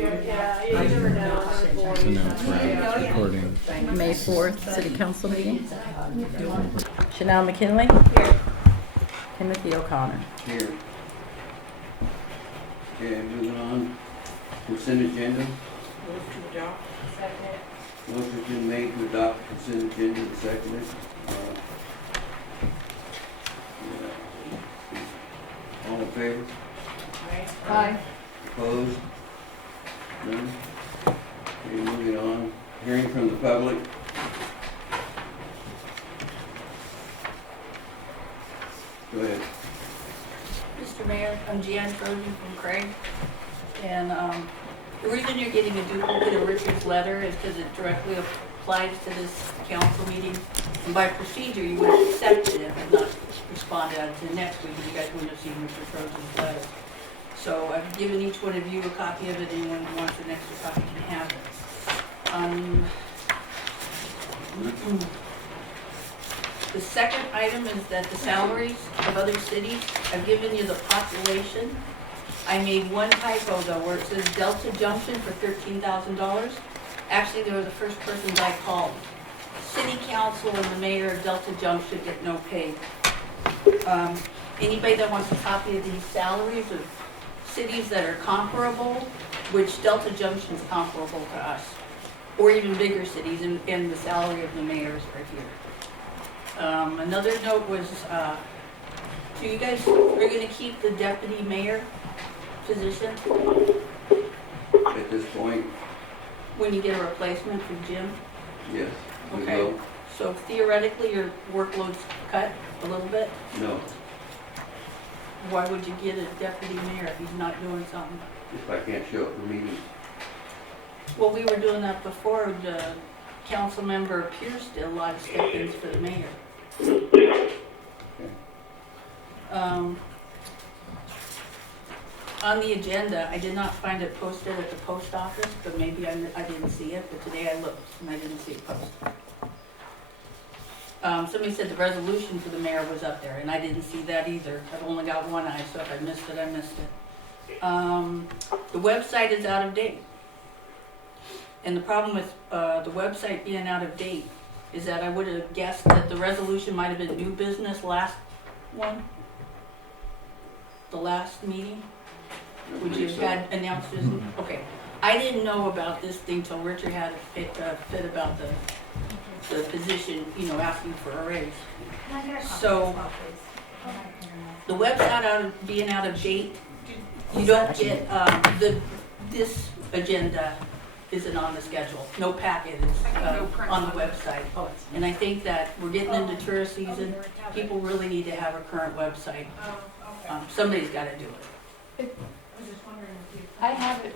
Yeah, you never know. So now it's recording. May 4th City Council meeting. Chanel McKinley. Timothy O'Connor. Here. Okay, moving on. Consent agenda. Motion's been made to adopt the consent agenda and seconded. All in favor? Aye. Opposed? None? Okay, moving on. Hearing from the public. Go ahead. Mr. Mayor, I'm Jan Trojan from Craig, and the reason you're getting a duplicate of Richard's letter is because it directly applies to this council meeting, and by procedure, you would have accepted it and not responded until next week, because you guys wouldn't have seen Mr. Trojan's letter. So I've given each one of you a copy of it. Anyone who wants an extra copy can have it. The second item is that the salaries of other cities, I've given you the population. I made one typo though, where it says Delta Junction for $13,000. Actually, they were the first persons I called. City Council and the mayor of Delta Junction get no pay. Anybody that wants a copy of these salaries of cities that are comparable, which Delta Junction is comparable to us, or even bigger cities, and the salary of the mayors right here. Another note was, so you guys are going to keep the deputy mayor position At this point, when you get a replacement for Jim? yes, we Okay. will. So theoretically, your workload's cut a little bit. No, Why would you get a deputy mayor if he's not doing something? if I can't show up for meetings. Well, we were doing that before. The council member Pierce did a lot of step-ins for the mayor. On the agenda, I did not find it posted at the post office, but maybe I didn't see it, but today I looked and I didn't see it posted. Somebody said the resolution for the mayor was up there, and I didn't see that either. I've only got one eye, so if I missed it, I missed it. The website is out of date. And the problem with the website being out of date is that I would have guessed that the resolution might have been new business last one, the last meeting. Would you have had announced this? Okay. I didn't know about this thing till Richard had a fit about the position, asking for a raise. So the website being out of date, you don't get, this agenda isn't on the schedule. No packet is on the website. And I think that we're getting into tourist season. People really need to have a current website. Somebody's got to do it. I have it.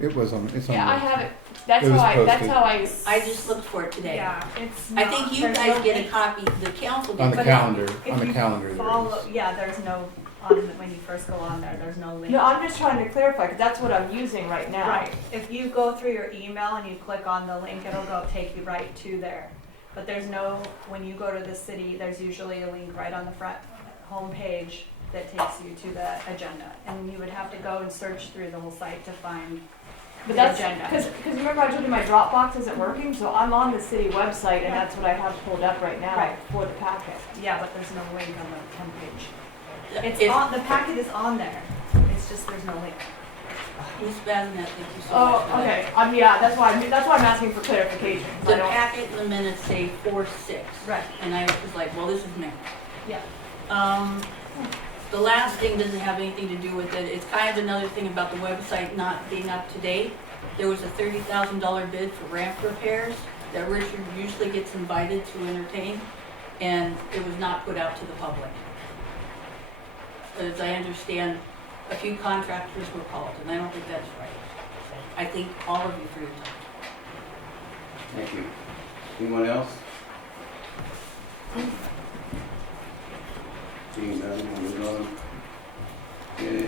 It was on, it's on. Yeah, I the- have it. That's It was how I. I just looked for it today. Yeah, it's. I think you there's guys no get a link. copy, the council On gets the a calendar, copy. If on the you calendar there follow, is. yeah, there's no, when you first go on there, there's no link. No, I'm just trying to clarify because that's what I'm using right now. Right, if you go through your email and you click on the link, it'll take you right to there. But there's no, when you go to the city, there's usually a link right on the front homepage that takes you to the agenda. And you would have to go and search through the whole site to find But the that's agenda. because remember I told you my Dropbox isn't working, so I'm on the city website and that's what I have pulled up right now Right. for the packet. Yeah, but there's no link on the homepage. It's If- on, the packet is on there, it's just there's no link. Ms. Bazinet, thank you so much Oh, for that. okay. Yeah, that's why I'm asking for clarification. 'Cause The I don't- packet and the minutes say 4-6. Right. And I was like, well, this is me. Yeah. The last thing doesn't have anything to do with it. It's kind of another thing about the website not being up to date. There was a $30,000 bid for ramp repairs that Richard usually gets invited to entertain, and it was not put out to the public. As I understand, a few contractors were called, and I don't think that's right. I thank all of you for your time. Thank you. Anyone else? Seeing none, we'll move on. Okay.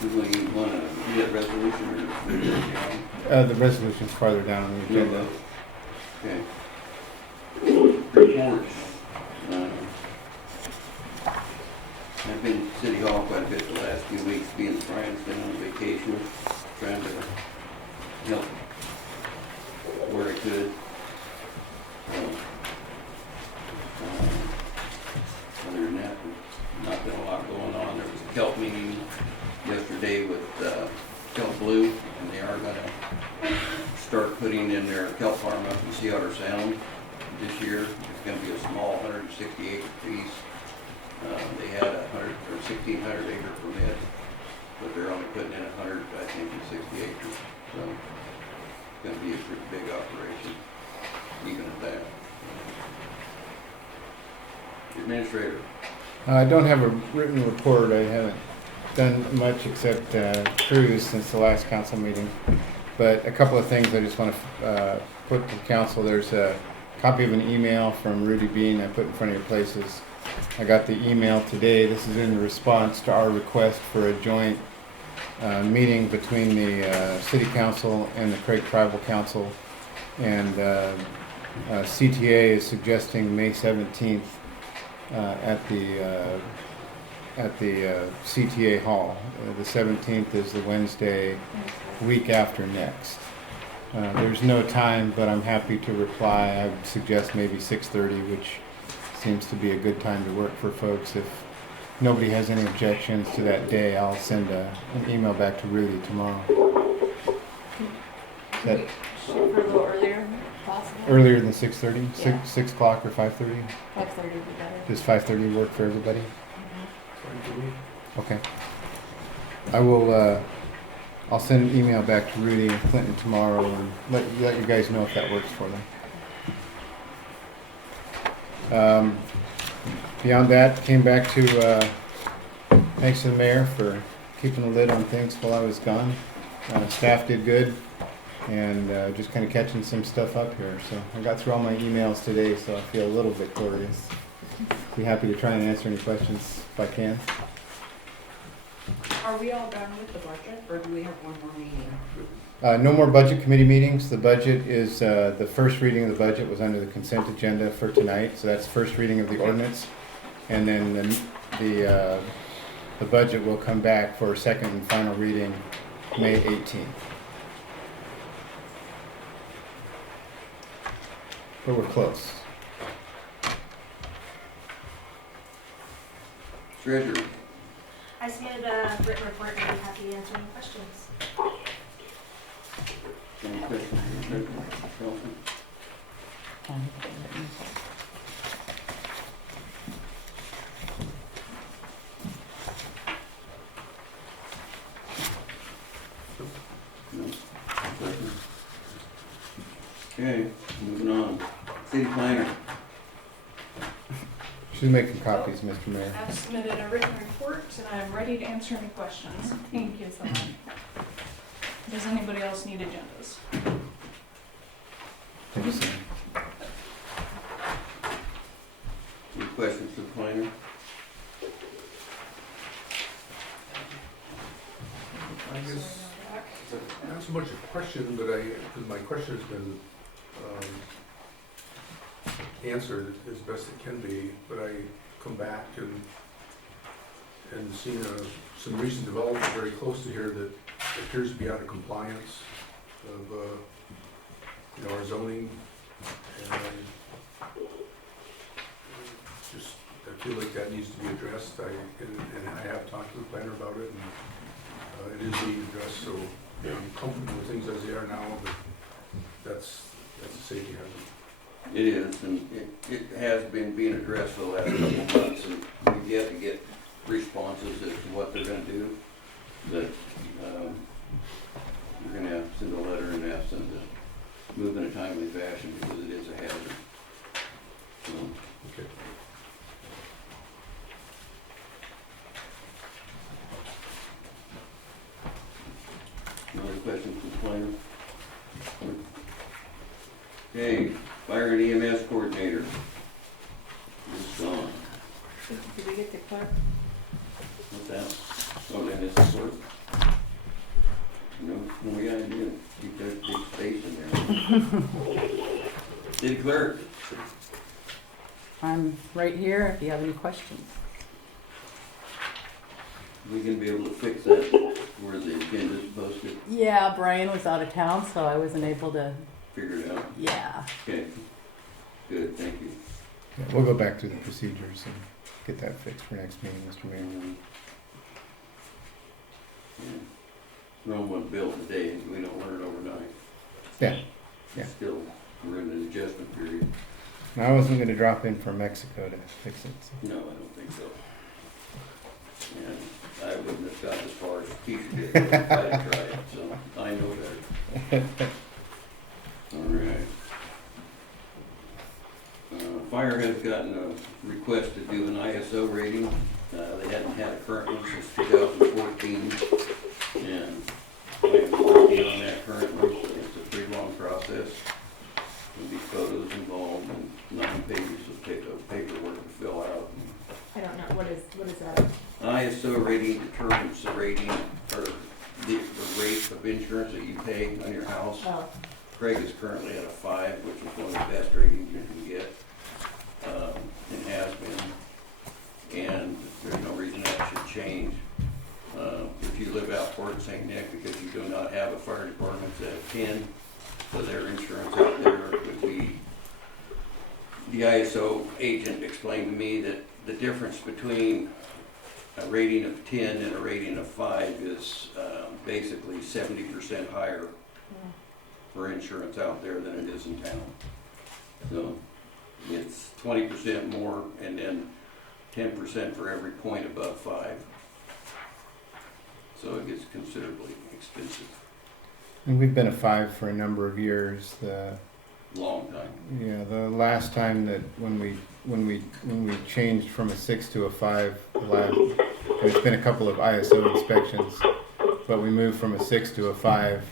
Do we want to read that resolution or? The resolution's farther down on the agenda. Okay. Reports. I've been to City Hall quite a bit the last few weeks, being Brian's been on vacation. trying to help where I could. Other than that, there's not been a lot going on. There was a kelp meeting yesterday with Kelp Blue, and they are gonna start putting in their kelp farm up in Sea Otter Sound this year. It's gonna be a small 160 acre piece. They had a 1,600 acre permit, but they're only putting in 100, I think, and 60 acres. So it's gonna be a pretty big operation, even at that. Administrator. I don't have a written report. I haven't done much except cruise since the last council meeting. But a couple of things I just want to put to council. There's a copy of an email from Rudy Bean I put in front of your places. I got the email today. This is in response to our request for a joint meeting between the City Council and the Craig Tribal Council. And CTA is suggesting May 17th at the CTA Hall. The 17th is the Wednesday week after next. There's no time, but I'm happy to reply. I would suggest maybe 6:30, which seems to be a good time to work for folks. If nobody has any objections to that day, I'll send an email back to Rudy tomorrow. Can we shoot for a little earlier, if possible? Earlier than 6:30? Yeah. 6 o'clock or 5:30? 5:30 would be better. Does 5:30 work for everybody? Okay. I will, I'll send an email back to Rudy and Clinton tomorrow and let you guys know if that works for them. Beyond that, came back to, thanks to the mayor for keeping the lid on things while I was gone. Staff did good and just kind of catching some stuff up here. So I got through all my emails today, so I feel a little bit glorious. Be happy to try and answer any questions if I can. Are we all done with the budget, or do we have one more meeting? No more budget committee meetings. The budget is, the first reading of the budget was under the consent agenda for tonight, so that's first reading of the ordinance. And then the budget will come back for a second and final reading May 18th. But we're close. Treasurer. I submitted a written report and I'm happy to answer any questions. Any questions for the treasurer? Councilman? No? Questions? Okay, moving on. City planner. She's making copies, Mr. Mayor. I've submitted a written report and I'm ready to answer any questions. Thank you so much. Does anybody else need agendas? Thank you, sir. Any questions for the planner? I guess, not so much a question, but because my question has been answered as best it can be, but I come back and seen some recent development very close to here that appears to be out of compliance of our zoning, and I feel like that needs to be addressed. And I have talked to the planner about it, and it is being addressed, so I'm comfortable with things as they are now, but that's a safety hazard. It is, and it has been being addressed for the last couple of months, and we've yet to get responses as to what they're gonna do. But, we're gonna have to send a letter and ask them to move in a timely fashion because it is a hazard. So, Okay. another question from the planner? Okay, fire and EMS coordinator. It's gone. Did we get the clerk? What's that? Oh, then it's the clerk. No, we gotta do, keep that big space in there. City clerk. I'm right here if you have any questions. we gonna be able to fix that where the agenda's posted, Yeah, Brian was out of town, so I wasn't able to, figure it out? yeah. Okay, good, thank you. Yeah, we'll go back through the procedures and get that fixed for next meeting, Mr. Mayor. Yeah. We don't want to build today, we don't learn overnight. Yeah, yeah. Still, we're in an adjustment period. And I wasn't gonna drop in from Mexico to fix it, so. No, I don't think so. And I wouldn't have got as far as Keisha did if I had tried it, so I know better. All right. Fire has gotten a request to do an ISO rating. They hadn't had a current one since 2014. And I am working on that currently. It's a pretty long process. There'll be photos involved and 9 pages of paperwork to fill out. I don't know, what is that? An ISO rating determines the rating or the rate of insurance that you pay on your house. Oh, Craig is currently at a 5, which is one of the best ratings you can get, and has been. And there's no reason that should change. If you live out Port St. Nick, because you do not have a fire department, it's at 10, so their insurance out there would be, the ISO agent explained to me that the difference between a rating of 10 and a rating of 5 is basically 70% higher for insurance out there than it is in town. So it's 20% more and then 10% for every point above 5. So it gets considerably expensive. And we've been a 5 for a number of years. Long time. Yeah, the last time that when we changed from a 6 to a 5, there's been a couple of ISO inspections, but we moved from a 6 to a 5,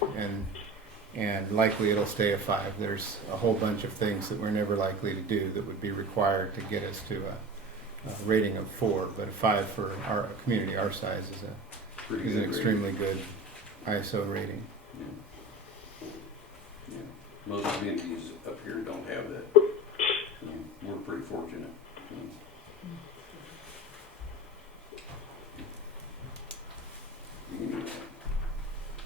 and likely it'll stay a 5. There's a whole bunch of things that we're never likely to do that would be required to get us to a rating of 4, but a 5 for our community our size is Pretty an good rating. extremely good ISO rating. Yeah. Yeah. Most communities up here don't have that. So we're pretty fortunate. Yeah.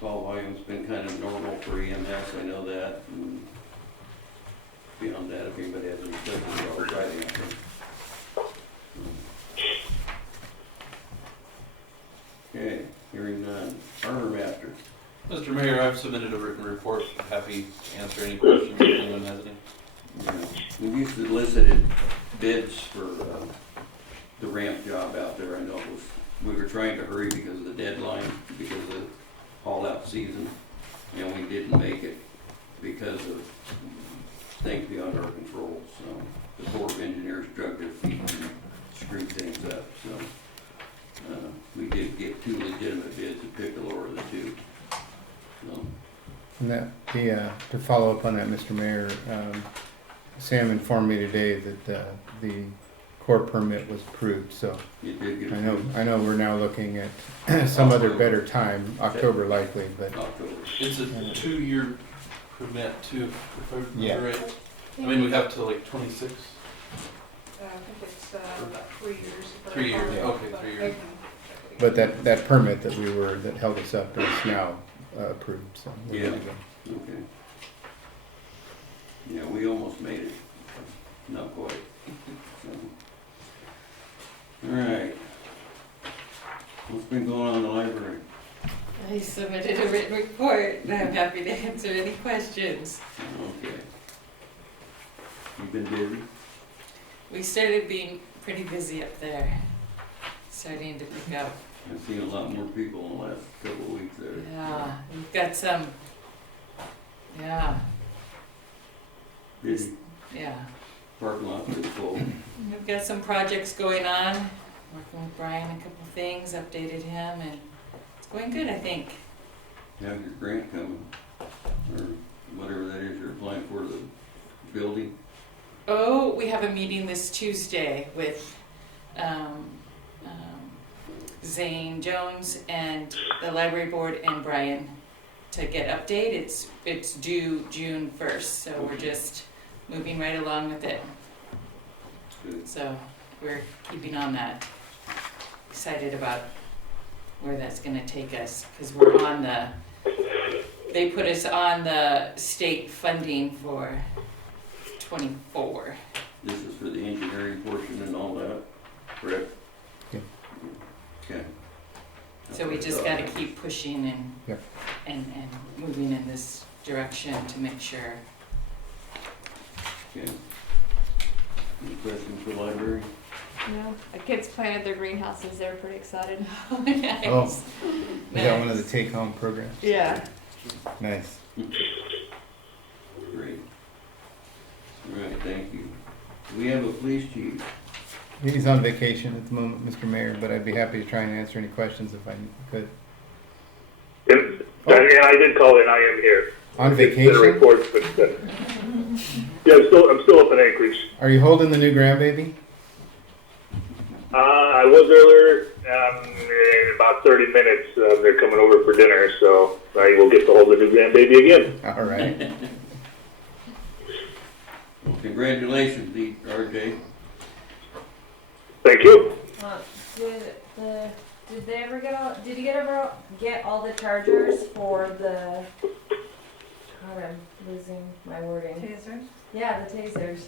Call volume's been kind of normal for EMS, I know that. And beyond that, if anybody has any questions, I'll try to answer. Okay, hearing none. Harbor Master. Mr. Mayor, I've submitted a written report. Happy to answer any questions if anyone has any. Yeah, we solicited bids for the ramp job out there. I know it was, we were trying to hurry because of the deadline, because of the haul-out season, and we didn't make it because of things beyond our control. So the Corps of Engineers dragged their feet and screwed things up. So we did get 2 legitimate bids and picked the lower of the 2. So, And to follow up on that, Mr. Mayor, Sam informed me today that the core permit was approved, so you did get I know we're now looking at some other better time, October likely, but October. It's a 2-year permit too, if I Yeah. remember right. I mean, we have till like 26. I think it's about 3 years. 3 years, Yeah. okay, 3 years. but that permit that held us up is now approved, so we're good to go. Okay. Yeah, we almost made it. Not quite. So. All right. What's been going on in the library? I submitted a written report and I'm happy to answer any questions. Okay. You been busy? We started being pretty busy up there, starting to pick up. I've seen a lot more people in the last couple of weeks there. Yeah, we've got some, yeah, Busy. yeah. Parking lot is full. We've got some projects going on, working with Brian a couple of things, updated him, and it's going good, I think. Have your grant coming, or whatever that is you're applying for the building. Oh, we have a meeting this Tuesday with Zane Jones and the library board and Brian to get update. It's due June 1st, so we're just moving right along with it. Good. So we're keeping on that. Excited about where that's gonna take us, cause we're on the, they put us on the state funding for 24. This is for the engineering portion and all that, correct? Yeah. Okay. So we just gotta keep pushing Yep. and moving in this direction to make sure. Okay. Any questions for library? No, the kids planted their greenhouses, they were pretty excited. Nice. Oh, is that one of the take-home programs? Yeah. Nice. Great. All right, thank you. We have a police chief. He's on vacation at the moment, Mr. Mayor, but I'd be happy to try and answer any questions if I could. And I did call in. I am here. On Did a vacation? report, but yeah, I'm still up in Anchorage. Are you holding the new grandbaby? I was earlier. In about 30 minutes, they're coming over for dinner, so I will get to hold the new grandbaby again. All right. Well, congratulations, RJ. Thank you. Did they ever get all? Did you get all the chargers for the? God, I'm losing my wording. Tasers? Yeah, the tasers.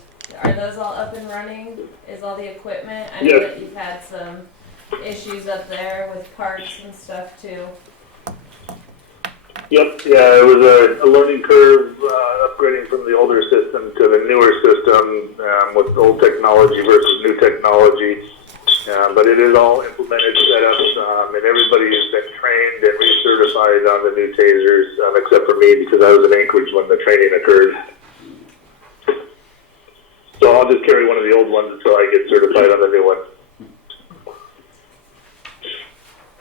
Are those all up and running? Is all the equipment? I know Yes. that you've had some issues up there with parts and stuff too. Yep. Yeah, it was a learning curve upgrading from the older system to the newer system with old technology versus new technology. But it is all implemented, set up, and everybody has been trained and recertified on the new tasers, except for me because I was in Anchorage when the training occurred. So I'll just carry one of the old ones until I get certified on the new one.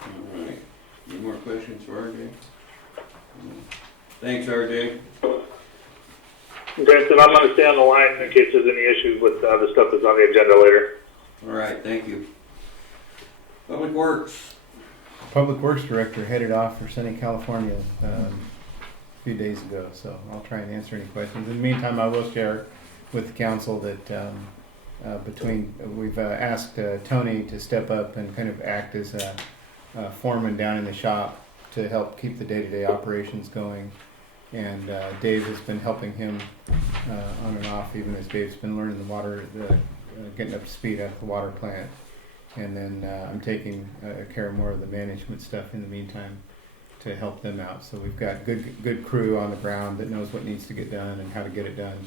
All right. Any more questions for RJ? Thanks, RJ. Okay, so I'm going to stay on the line in case there's any issues with the stuff that's on the agenda later. All right, thank you. Public Works. Public Works Director headed off for Sunny, California a few days ago, so I'll try and answer any questions. In the meantime, I will share with the council that we've asked Tony to step up and kind of act as a foreman down in the shop to help keep the day-to-day operations going. And Dave has been helping him on and off, even as Dave's been learning the water, getting up to speed at the water plant. And then I'm taking care of more of the management stuff in the meantime to help them out. So we've got good crew on the ground that knows what needs to get done and how to get it done.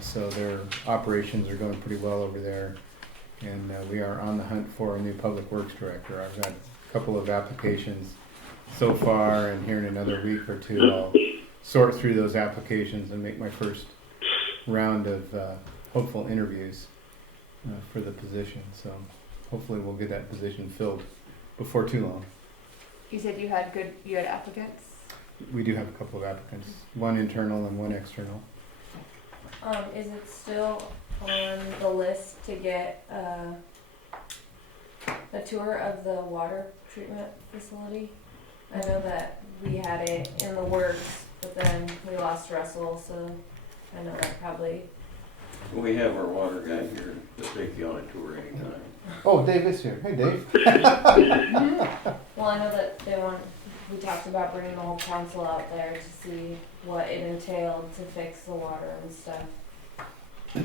So their operations are going pretty well over there. And we are on the hunt for a new public works director. I've got a couple of applications so far, and here in another week or two I'll sort through those applications and make my first round of hopeful interviews for the position. So hopefully we'll get that position filled before too long. You said you had applicants? We do have a couple of applicants, one internal and one external. Is it still on the list to get a tour of the water treatment facility? I know that we had it in the works, but then we lost Russell, so I know that probably. We have our water guy here to take you on a tour anytime. Oh, Dave is here. Hey, Dave. Well, I know that we talked about bringing the whole council out there to see what it entailed to fix the water and stuff. You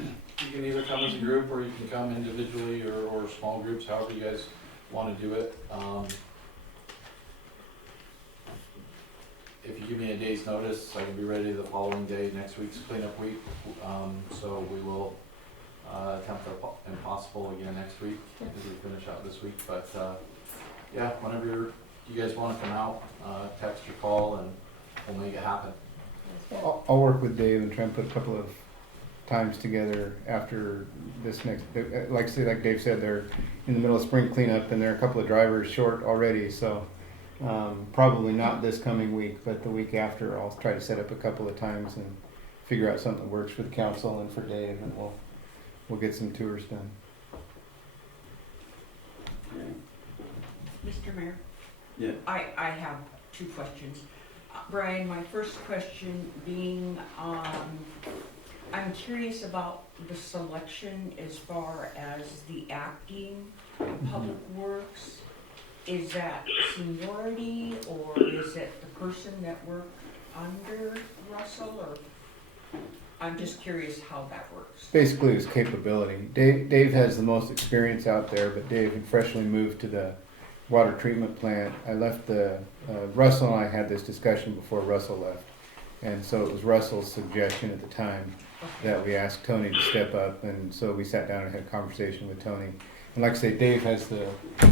can either come as a group or you can come individually or small groups, however you guys want to do it. If you give me a day's notice, I can be ready the following day, next week's cleanup week. So we will attempt the impossible again next week as we finish out this week. But yeah, whenever you guys want to come out, text or call and we'll make it happen. I'll work with Dave and try and put a couple of times together after this next, like Dave said, they're in the middle of spring cleanup and there are a couple of drivers short already, so probably not this coming week, but the week after I'll try to set up a couple of times and figure out something that works for the council and for Dave, and we'll get some tours done. Okay. Mr. Mayor? Yeah. I have two questions. Brian, my first question being, I'm curious about the selection as far as the acting public works. is that seniority, or is it the person that worked under Russell, or? I'm just curious how that works. Basically, his capability. Dave has the most experience out there, but Dave had freshly moved to the water treatment plant. I left Russell and I had this discussion before Russell left. And so it was Russell's suggestion at the time that we asked Tony to step up. And so we sat down and had a conversation with Tony. And like I say, Dave has the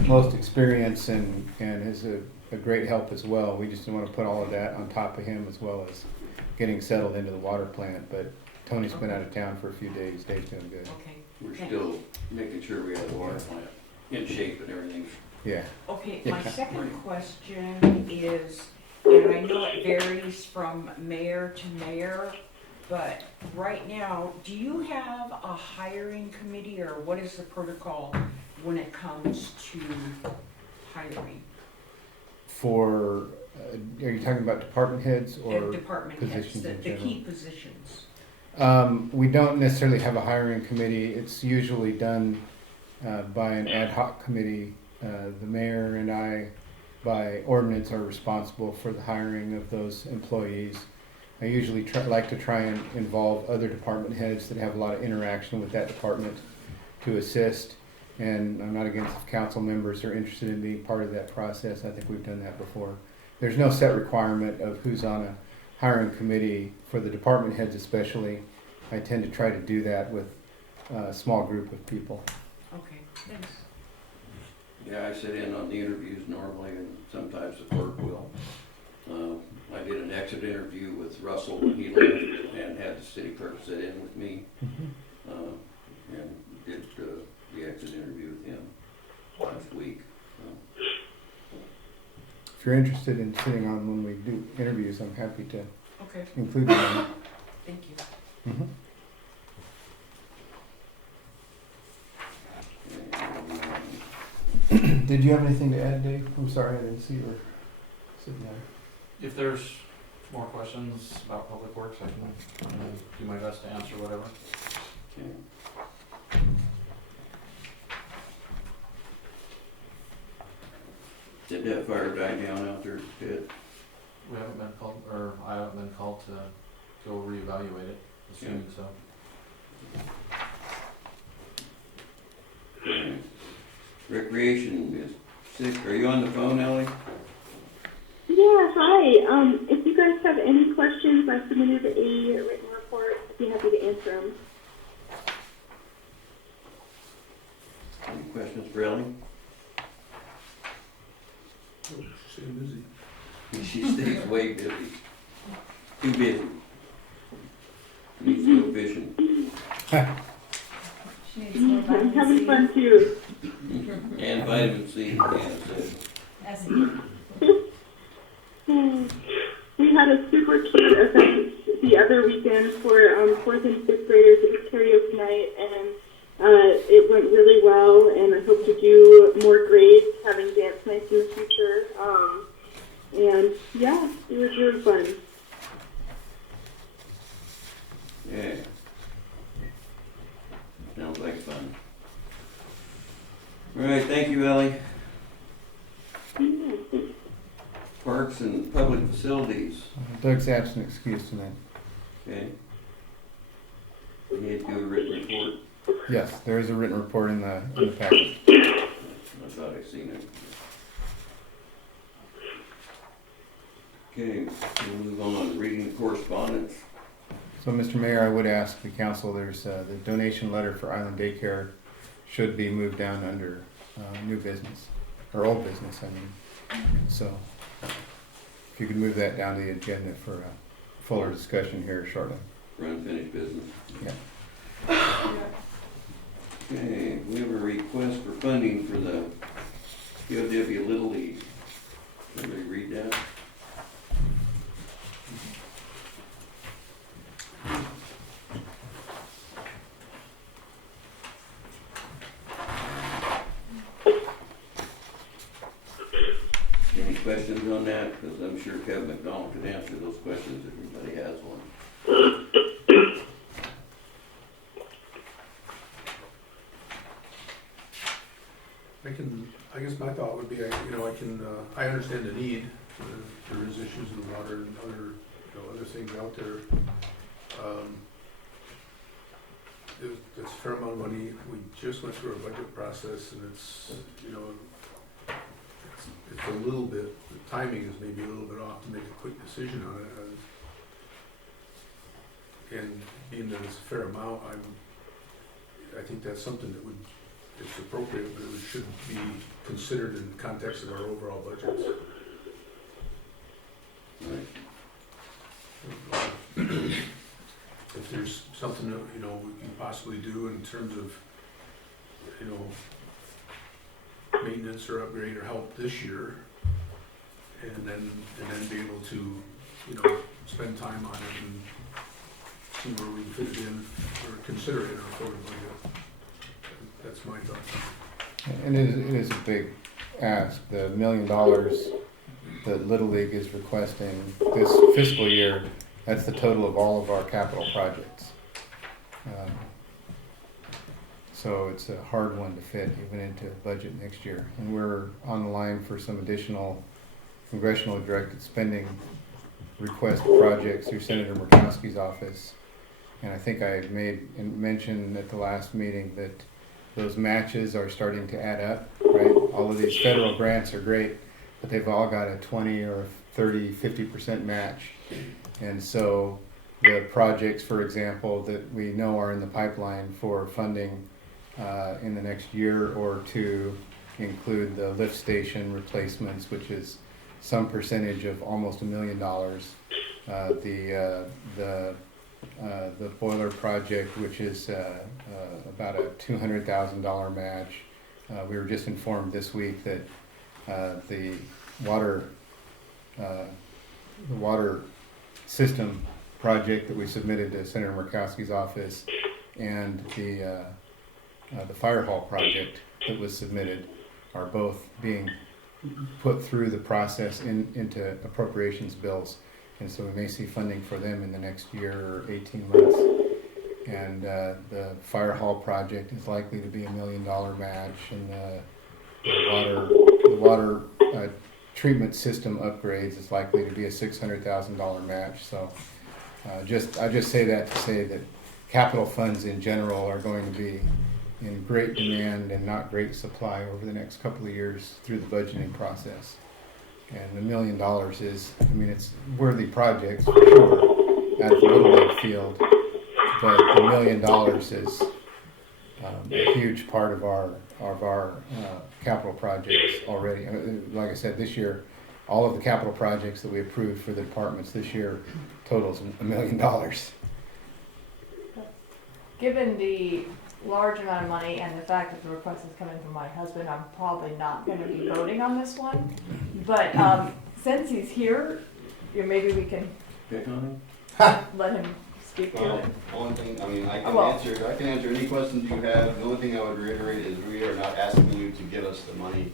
most experience and is a great help as well. We just want to put all of that on top of him as well as getting settled into the water plant. But Tony's been out of town for a few days. Dave's doing good. Okay. We're still making sure we have the water plant in shape and everything. Yeah. Okay, Yeah. my second question is, and I know it varies from mayor to mayor, but right now, do you have a hiring committee, or what is the protocol when it comes to hiring? For, are you talking about department heads or Department heads, positions in the general? key positions. We don't necessarily have a hiring committee. It's usually done by an ad hoc committee. The mayor and I, by ordinance, are responsible for the hiring of those employees. I usually like to try and involve other department heads that have a lot of interaction with that department to assist. And I'm not against if council members are interested in being part of that process. I think we've done that before. There's no set requirement of who's on a hiring committee for the department heads especially. I tend to try to do that with a small group of people. Okay, thanks. Yeah, I sit in on the interviews normally, and sometimes the clerk will. I did an exit interview with Russell when he left, and had the city clerk sit in with me, and did the exit interview with him last week. If you're interested in sitting on when we do interviews, I'm happy to Okay, include you in it. thank you. Mhm. Did you have anything to add, Dave? I'm sorry, I didn't see you were sitting there. If there's more questions about Public Works, I can do my best to answer whatever. Okay. Did that fire die down out there at the pit? We haven't been called, or I haven't been called to go reevaluate it, assuming so. Okay. Recreation is sick. Are you on the phone, Ellie? Yeah, hi. If you guys have any questions, I submitted a written report. I'd be happy to answer them. Any questions for Ellie? Oh, she's staying busy. She stays way busy. Too busy. Needs to go fishing. She needs more I'm vitamin having C. fun too. And vitamin C, Anna said. As We had a super cute event the other weekend for 4th and 5th graders. It was karaoke night, and it went really well, and I hope to do more grades, having dance nights in the future. And yeah, it was really fun. Yeah. Sounds like fun. All right, thank you, Ellie. Yeah, thanks. Parks and public facilities. Doug's absent excuse tonight. Okay. We need to do a written report. Yes, there is a written report in the package. I thought I seen it. Okay, we'll move on. Reading correspondence. So, Mr. Mayor, I would ask the council, there's the donation letter for Island Daycare should be moved down under new business, or old business, I mean. So, if you could move that down to the agenda for a fuller discussion here shortly. For unfinished business. Yeah. Okay, we have a request for funding for the POW Little League. Somebody read that? Any questions on that? Because I'm sure Kevin McDonald could answer those questions if anybody has one. I guess my thought would be, I understand the need. There is issues in the water and other things out there. It's a fair amount of money. We just went through a budget process, and it's a little bit, the timing is maybe a little bit off to make a quick decision on it. And being that it's a fair amount, I think that's something that it's appropriate, but it should be considered in the context of our overall budgets. If there's something that, we can possibly do in terms of, maintenance or upgrade or help this year, and then be able to, spend time on it and see where we can fit it in or consider it in our forward budget. That's my thought. And it is a big ask. The $1 million that Little League is requesting this fiscal year, that's the total of all of our capital projects. So it's a hard one to fit even into budget next year. And we're on the line for some additional congressional directed spending request projects through Senator Murkowski's office. And I think I mentioned at the last meeting that those matches are starting to add up, right? All of these federal grants are great, but they've all got a 20 or 30, 50% match. And so the projects, for example, that we know are in the pipeline for funding in the next year or two include the lift station replacements, which is some percentage of almost $1 million. The boiler project, which is about a $200,000 match. We were just informed this week that the water system project that we submitted to Senator Murkowski's office and the fire hall project that was submitted are both being put through the process into appropriations bills. And so we may see funding for them in the next year or 18 months. And the fire hall project is likely to be $1 million match, and the water treatment system upgrades is likely to be a $600,000 match. So I just say that to say that capital funds in general are going to be in great demand and not great supply over the next couple of years through the budgeting process. And $1 million is, it's worthy projects for sure at the Little League field, but the $1 million is a huge part of our capital projects already. Like I said, this year, all of the capital projects that we approved for the departments this year totals $1 million. Given the large amount of money and the fact that the request is coming from my husband, I'm probably not going to be voting on this one. But since he's here, maybe we can Pick on let him speak to it. Only thing, I can answer any questions you have. The only thing I would reiterate is we are not asking you to give us the money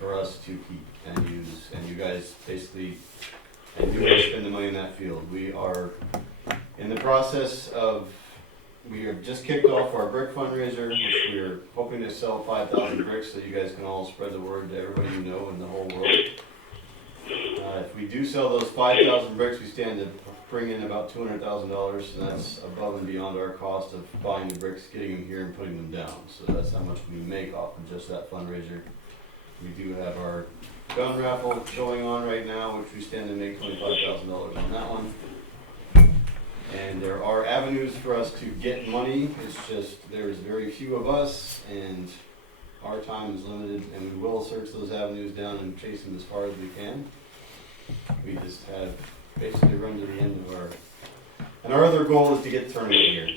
for us to keep and use, and you guys basically, and you guys spend the money in that field. We are in the process of, we have just kicked off our brick fundraiser, which we are hoping to sell 5,000 bricks so you guys can all spread the word to everybody you know in the whole world. If we do sell those 5,000 bricks, we stand to bring in about $200,000, and that's above and beyond our cost of buying the bricks, getting them here, and putting them down. So that's how much we make off of just that fundraiser. We do have our gun raffle showing on right now, which we stand to make $25,000 on that one. And there are avenues for us to get money. It's just there's very few of us, and our time is limited, and we will search those avenues down and chase them as far as we can. We just have basically run to the end of our, and our other goal is to get tournament here.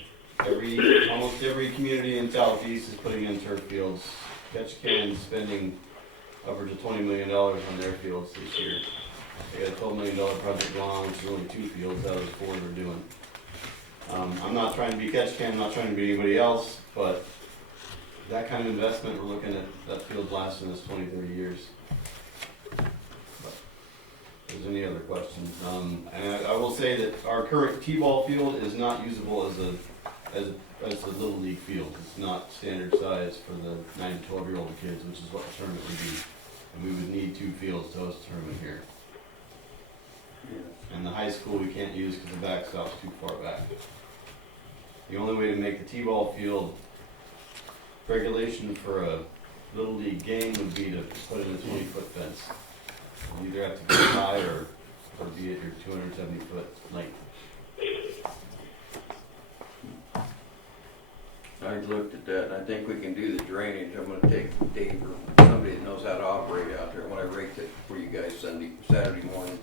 Almost every community in Southeast is putting in turf fields. Ketchikan's spending upwards of $20 million on their fields this year. They got a $12 million project going on, which is only 2 fields out of the 4 they're doing. I'm not trying to be Ketchikan, I'm not trying to be anybody else, but that kind of investment, we're looking at that field lasting us 20, 30 years. If there's any other questions. And I will say that our current T-ball field is not usable as a as a little league field. It's not standard size for the 9 to 12-year-old kids, which is what the tournament would be. And we would need 2 fields to host a tournament here. And the high school we can't use because the backstop's too far back. The only way to make the T-ball field regulation for a little league game would be to put in a 20-foot fence. You either have to go high or be at your 270-foot length. I've looked at that, and I think we can do the drainage. I'm gonna take Dave or somebody that knows how to operate out there when I rake it for you guys Saturday morning.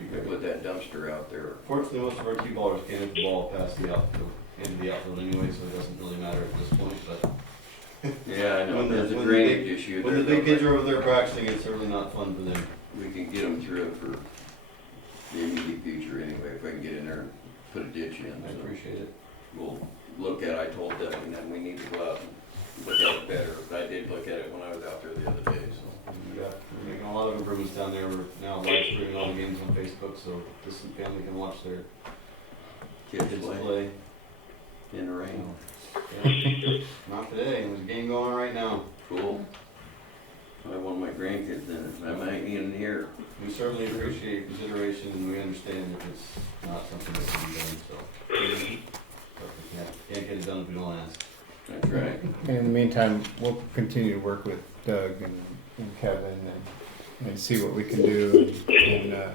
You can put that dumpster out there. Fortunately, most of our T-ballers can't hit the ball past the outfield, into the outfield anyway, so it doesn't really matter at this point, but. Yeah, I know, When there's a the drainage big- issue. When the big kids are over there practicing, it's certainly not fun for them. We can get them through it for the immediate future anyway, if I can get in there and put a ditch in. I So appreciate it. we'll look at, I told them, and then we need to go out and look at it better. I did look at it when I was out there the other day, so. Yeah, we're making a lot of improvements down there. We're now live streaming all the games on Facebook, so distant family can watch their Kids kids play play. in the rain. Yeah. Not today, there's a game going on right now. Cool. I have one of my grandkids in it, I might need in here. We certainly appreciate your consideration, and we understand if it's not something that can be done, so. But we can't get it done if we don't ask. That's right. And in the meantime, we'll continue to work with Doug and Kevin and see what we can do. And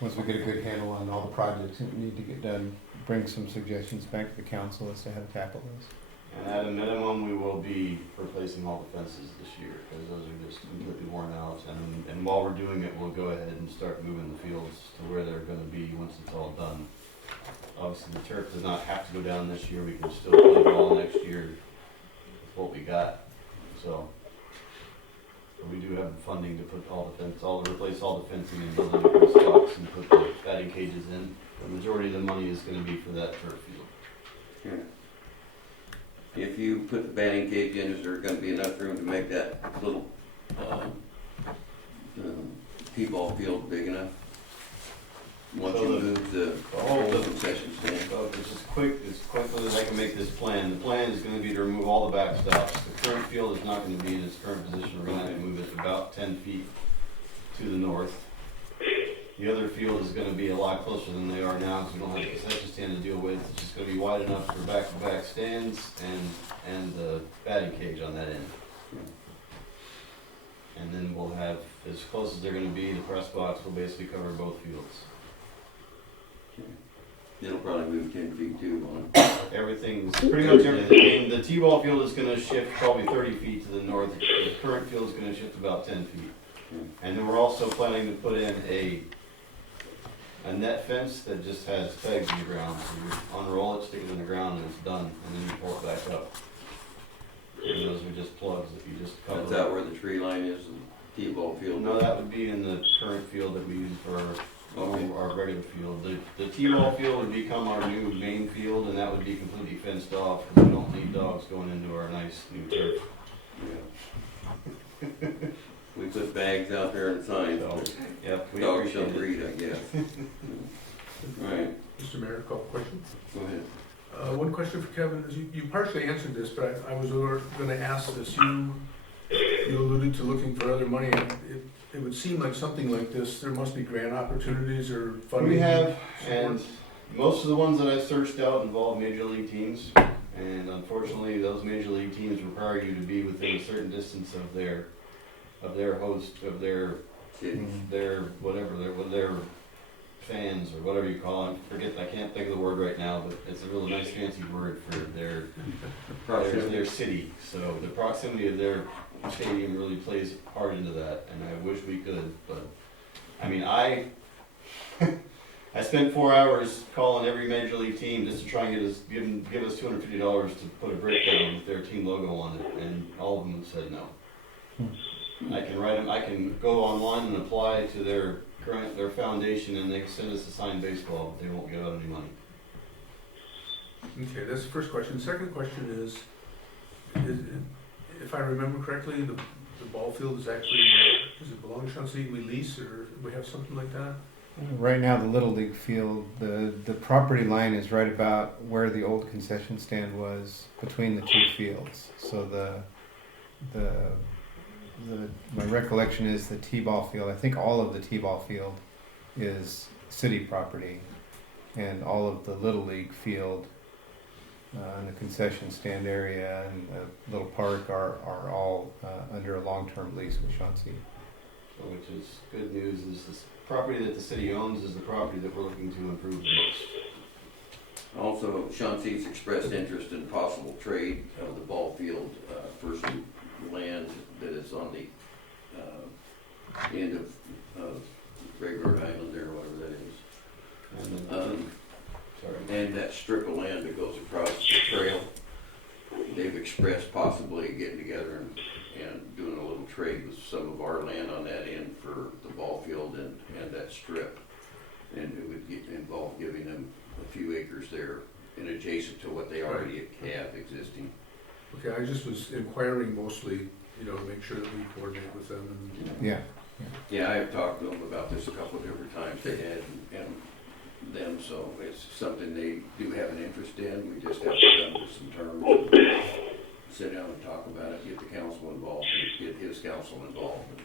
once we get a good handle on all the projects that we need to get done, bring some suggestions back to the council as to how to tackle those. And at a minimum, we will be replacing all the fences this year, because those are just completely worn out. And while we're doing it, we'll go ahead and start moving the fields to where they're gonna be once it's all done. Obviously, the turf does not have to go down this year, we can still play ball next year with what we got, so. But we do have the funding to put replace all the fencing and build the new stocks and put the batting cages in. The majority of the money is gonna be for that turf field. Yeah. If you put the batting cage in, is there gonna be enough room to make that little, T-ball field big enough? Once you move the whole concession stand? So it's as quickly as I can make this plan. The plan is gonna be to remove all the backstops. The current field is not gonna be in its current position. We're gonna have to move it about 10 feet to the north. The other field is gonna be a lot closer than they are now, because we don't have a concession stand to deal with. It's just gonna be wide enough for back-to-back stands and the batting cage on that end. And then we'll have, as close as they're gonna be, the press box will basically cover both fields. It'll probably move 10 feet too, won't it? Everything's, pretty much everything. The T-ball field is gonna shift probably 30 feet to the north. The current field is gonna shift about 10 feet. And then we're also planning to put in a net fence that just has pegs in the ground. So you unroll it, stick it in the ground, and it's done, and then you pull it back up. And those are just plugs that you just cover. Is that where the tree line is, the T-ball field? No, that would be in the current field that we use for Okay. our regular field. The T-ball field would become our new main field, and that would be completely fenced off, because we don't need dogs going into our nice new turf. Yeah. We put bags out there and signs. So, yep, we Dogs shall appreciate it. breed, I guess. Right, Mr. Mayor, a couple questions. go ahead. One question for Kevin is, you partially answered this, but I was gonna ask this. You alluded to looking for other money, and it would seem like something like this, there must be grant opportunities or funding. We have, support. and most of the ones that I searched out involve major league teams, and unfortunately, those major league teams require you to be within a certain distance of their host, of their whatever, their fans or whatever you call them. I can't think of the word right now, but it's a really nice fancy word for their city. So the proximity of their stadium really plays hard into that, and I wish we could, but I mean, I spent 4 hours calling every major league team just to try and give us $250 to put a brick down with their team logo on it, and all of them have said no. I can go online and apply to their foundation, and they can send us a signed baseball, but they won't give out any money. Okay, that's the first question. Second question is if I remember correctly, the ball field is actually, does it belong to Shansi? We lease, or we have something like that? Right now, the Little League field, the property line is right about where the old concession stand was between the two fields. So my recollection is the T-ball field, I think all of the T-ball field is city property, and all of the Little League field and the concession stand area and the little park are all under a long-term lease with Chauncey. So which is good news, is this property that the city owns is the property that we're looking to improve the most. Also, Chauncey's expressed interest in possible trade of the ball field for some land that is on the end of Raybird Island there, whatever that is. And that strip of land that goes across the trail. They've expressed possibly getting together and doing a little trade with some of our land on that end for the ball field and that strip. And it would involve giving them a few acres there and adjacent to what they already have existing. Okay, I just was inquiring mostly, you know, to make sure that we coordinate with them and. Yeah. Yeah, I have talked to them about this a couple of different times, they had and them, so it's something they do have an interest in. We just have to come to some terms and sit down and talk about it, get the council involved, and get his council involved.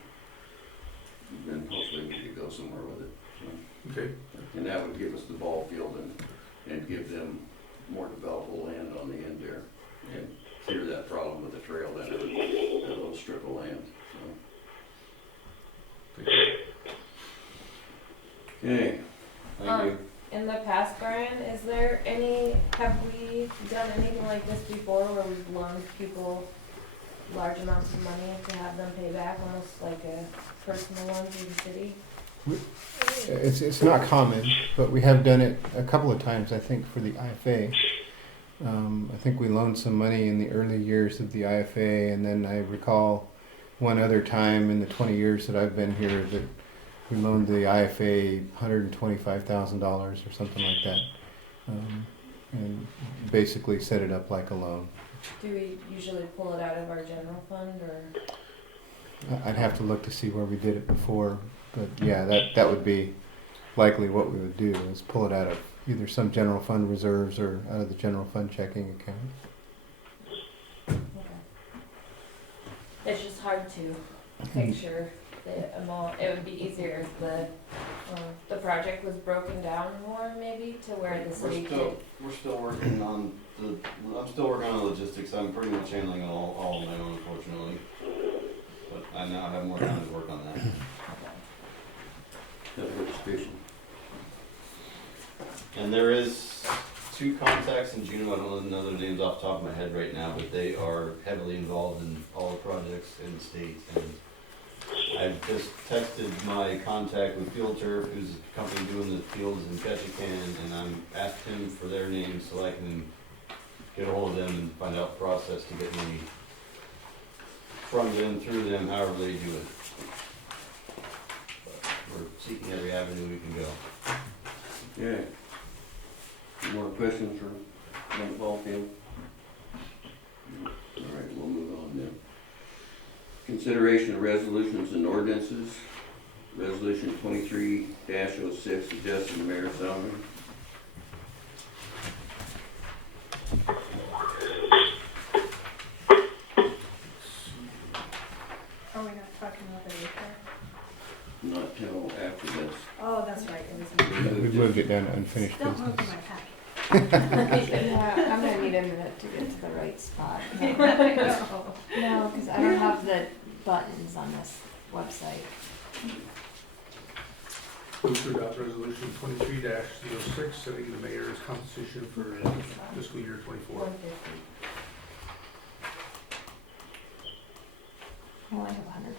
And then hopefully we could go somewhere with it. So. Okay. And that would give us the ball field and give them more developable land on the end there. And clear that problem with the trail, that little strip of land. So. Okay. Thank you. In the past, Brian, have we done anything like this before where we've loaned people large amounts of money to have them pay back, almost like a personal loan to the city? It's not common, but we have done it a couple of times, I think, for the IFA. I think we loaned some money in the early years of the IFA, and then I recall one other time in the 20 years that I've been here that we loaned the IFA $125,000 or something like that, and basically set it up like a loan. Do we usually pull it out of our general fund, or? I'd have to look to see where we did it before, but yeah, that would be likely what we would do, is pull it out of either some general fund reserves or out of the general fund checking account. Okay. It's just hard to picture the amount. It would be easier if the project was broken down more, maybe, to where the city could. We're still working on I'm still working on logistics. I'm pretty much handling it all on my own, unfortunately. But I now have more time to work on that. And there is 2 contacts in Juneau. I don't know their names off the top of my head right now, but they are heavily involved in all the projects in the state. And I've just texted my contact with Field Turf, who's a company doing the fields in Ketchikan, and I'm asked him for their names so I can get a hold of them and find out the process to get money from them, through them, however they do it. But we're seeking every avenue we can go. Yeah. Any more questions for the ball field? All right, we'll move on then. Consideration of resolutions and ordinances. Resolution 23-06, adjusting the mayor's salary. Are we not talking about the daycare? Not till after this. Oh, that's right, it was. We moved it down to unfinished Don't business. move my packet. Yeah, I'm gonna need a minute to get to the right spot. No, because I don't have the buttons on this website. Move to adopt resolution 23-06, setting the mayor's compensation for fiscal year 24. 150. I only have 100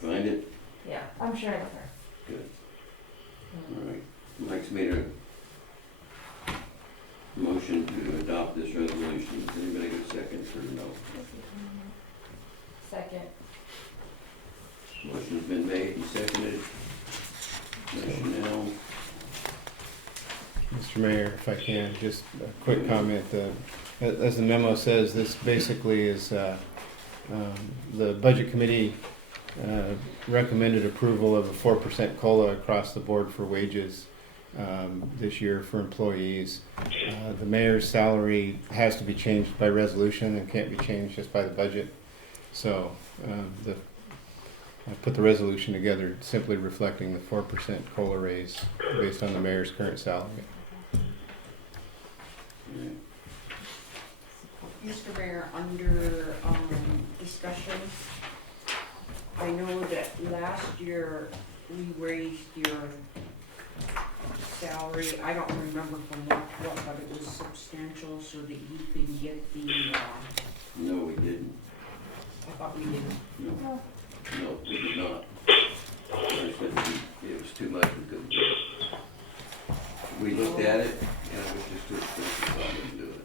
Find it? Yeah, I'm sharing with her. Good. All right. Mike's made a motion to adopt this resolution. Does anybody get a second or no? Second. Motion's been made and seconded. Chanel. Mr. Mr. Mayor, if I can, just a quick comment. As the memo says, this basically is, the Budget Committee recommended approval of a 4% COLA across the board for wages this year for employees. The mayor's salary has to be changed by resolution and can't be changed just by the budget. So I put the resolution together simply reflecting the 4% COLA raise based on the mayor's current salary. Mr. Mayor, under discussion, I know that last year we raised your salary, I don't remember from what, but it was substantial so that you could get the, No, we didn't. I thought we didn't. No, we did not. I said it was too much, we couldn't do it. We looked at it, and it was just too expensive, so I didn't do it.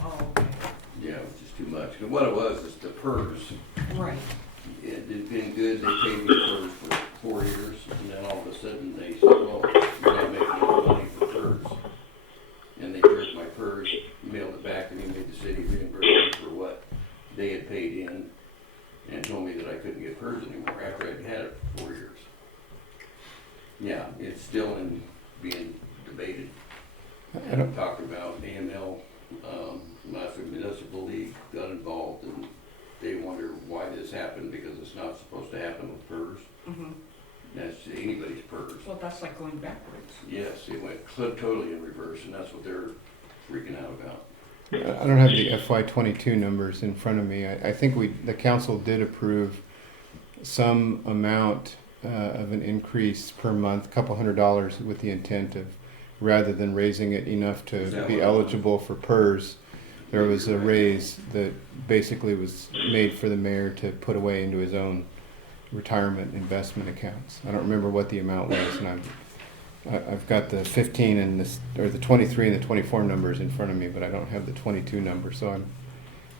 Oh, okay. Yeah, it was just too much. And what it was is the PERS. Right. It had been good, they paid me PERS for 4 years, and then all of a sudden they said, well, you're not making enough money for PERS. And they jerked my PERS, mailed it back to me, made the city reimburse me for what they had paid in, and told me that I couldn't get PERS anymore after I'd had it for 4 years. Yeah, it's still being debated. And talked about AML, Massive Municipal League got involved, and they wonder why this happened, because it's not supposed to happen with PERS. Mm-hmm. That's anybody's PERS. Well, that's like going backwards. Yes, it went totally in reverse, and that's what they're freaking out about. I don't have the FY22 numbers in front of me. I think the council did approve some amount of an increase per month, $200 with the intent of, rather than raising it enough to be eligible for PERS, there was a raise that basically was made for the mayor to put away into his own retirement investment accounts. I don't remember what the amount was, and I've got the 15 and the 23 and the 24 numbers in front of me, but I don't have the 22 number, so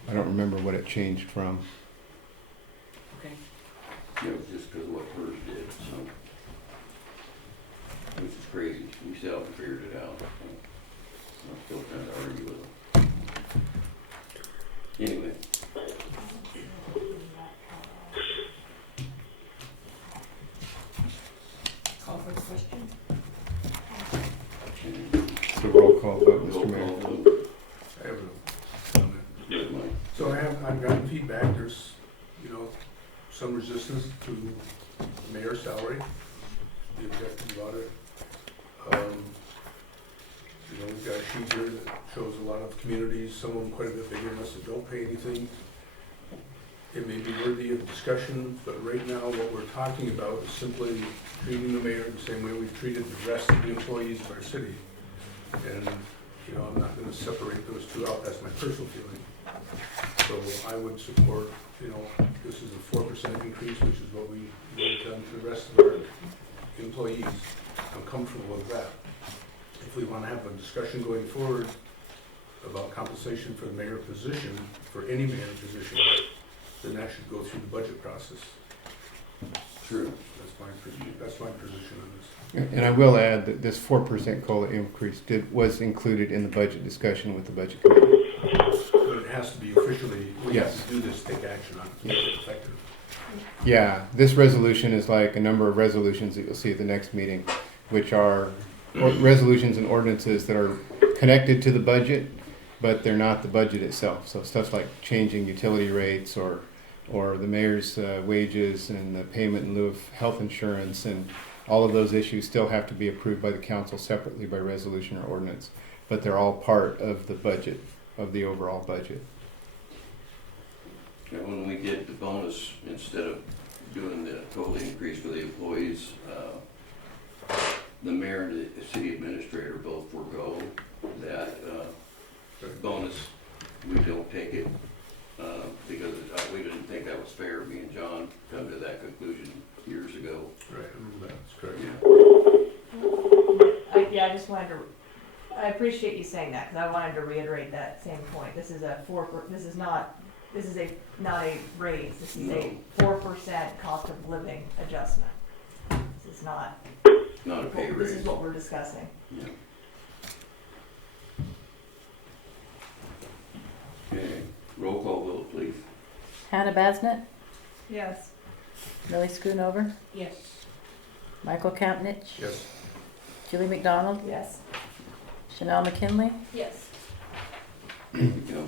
I don't remember what it changed from. Okay. It was just because of what PERS did, so. Which is crazy. We still haven't figured it out. I'm still trying to argue with them. Anyway. Call for the question? It's a roll call vote, Mr. Mayor. I have a comment. So I've gotten feedback, there's, some resistance to the mayor's salary, the objections about it. We've got a sheet here that shows a lot of communities, some of them quite a bit bigger than us, that don't pay anything. It may be worthy of discussion, but right now what we're talking about is simply treating the mayor the same way we've treated the rest of the employees of our city. And, I'm not gonna separate those two out, that's my personal feeling. So I would support, this is a 4% increase, which is what we've done for the rest of our employees. I'm comfortable with that. If we want to have a discussion going forward about compensation for the mayor position, for any mayor position, then that should go through the budget process. True. That's my position on this. And I will add that this 4% COLA increase was included in the budget discussion with the budget committee. But it has to be officially, we Yes. have to do this, take action on it to make it effective. Yeah, this resolution is like a number of resolutions that you'll see at the next meeting, which are resolutions and ordinances that are connected to the budget, but they're not the budget itself. So stuff like changing utility rates or the mayor's wages and the payment in lieu of health insurance, and all of those issues still have to be approved by the council separately by resolution or ordinance, but they're all part of the budget, of the overall budget. And when we get the bonus, instead of doing the total increase for the employees, the mayor and the city administrator both forego that bonus. We don't take it because we didn't think that was fair. Me and John come to that conclusion years ago. Right, I remember that, that's correct. I just wanted to, I appreciate you saying that, because I wanted to reiterate that same point. This is not a raise, this is a 4% cost of living adjustment. This is not a pay raise. This is what we're discussing. Yeah. Roll call vote, please. Hannah Basnet, Yes. Millie Schoonover, Yes. Michael Kampnich, Yes. Julie McDonald, Yes. Chanel McKinley. Yes. There we go.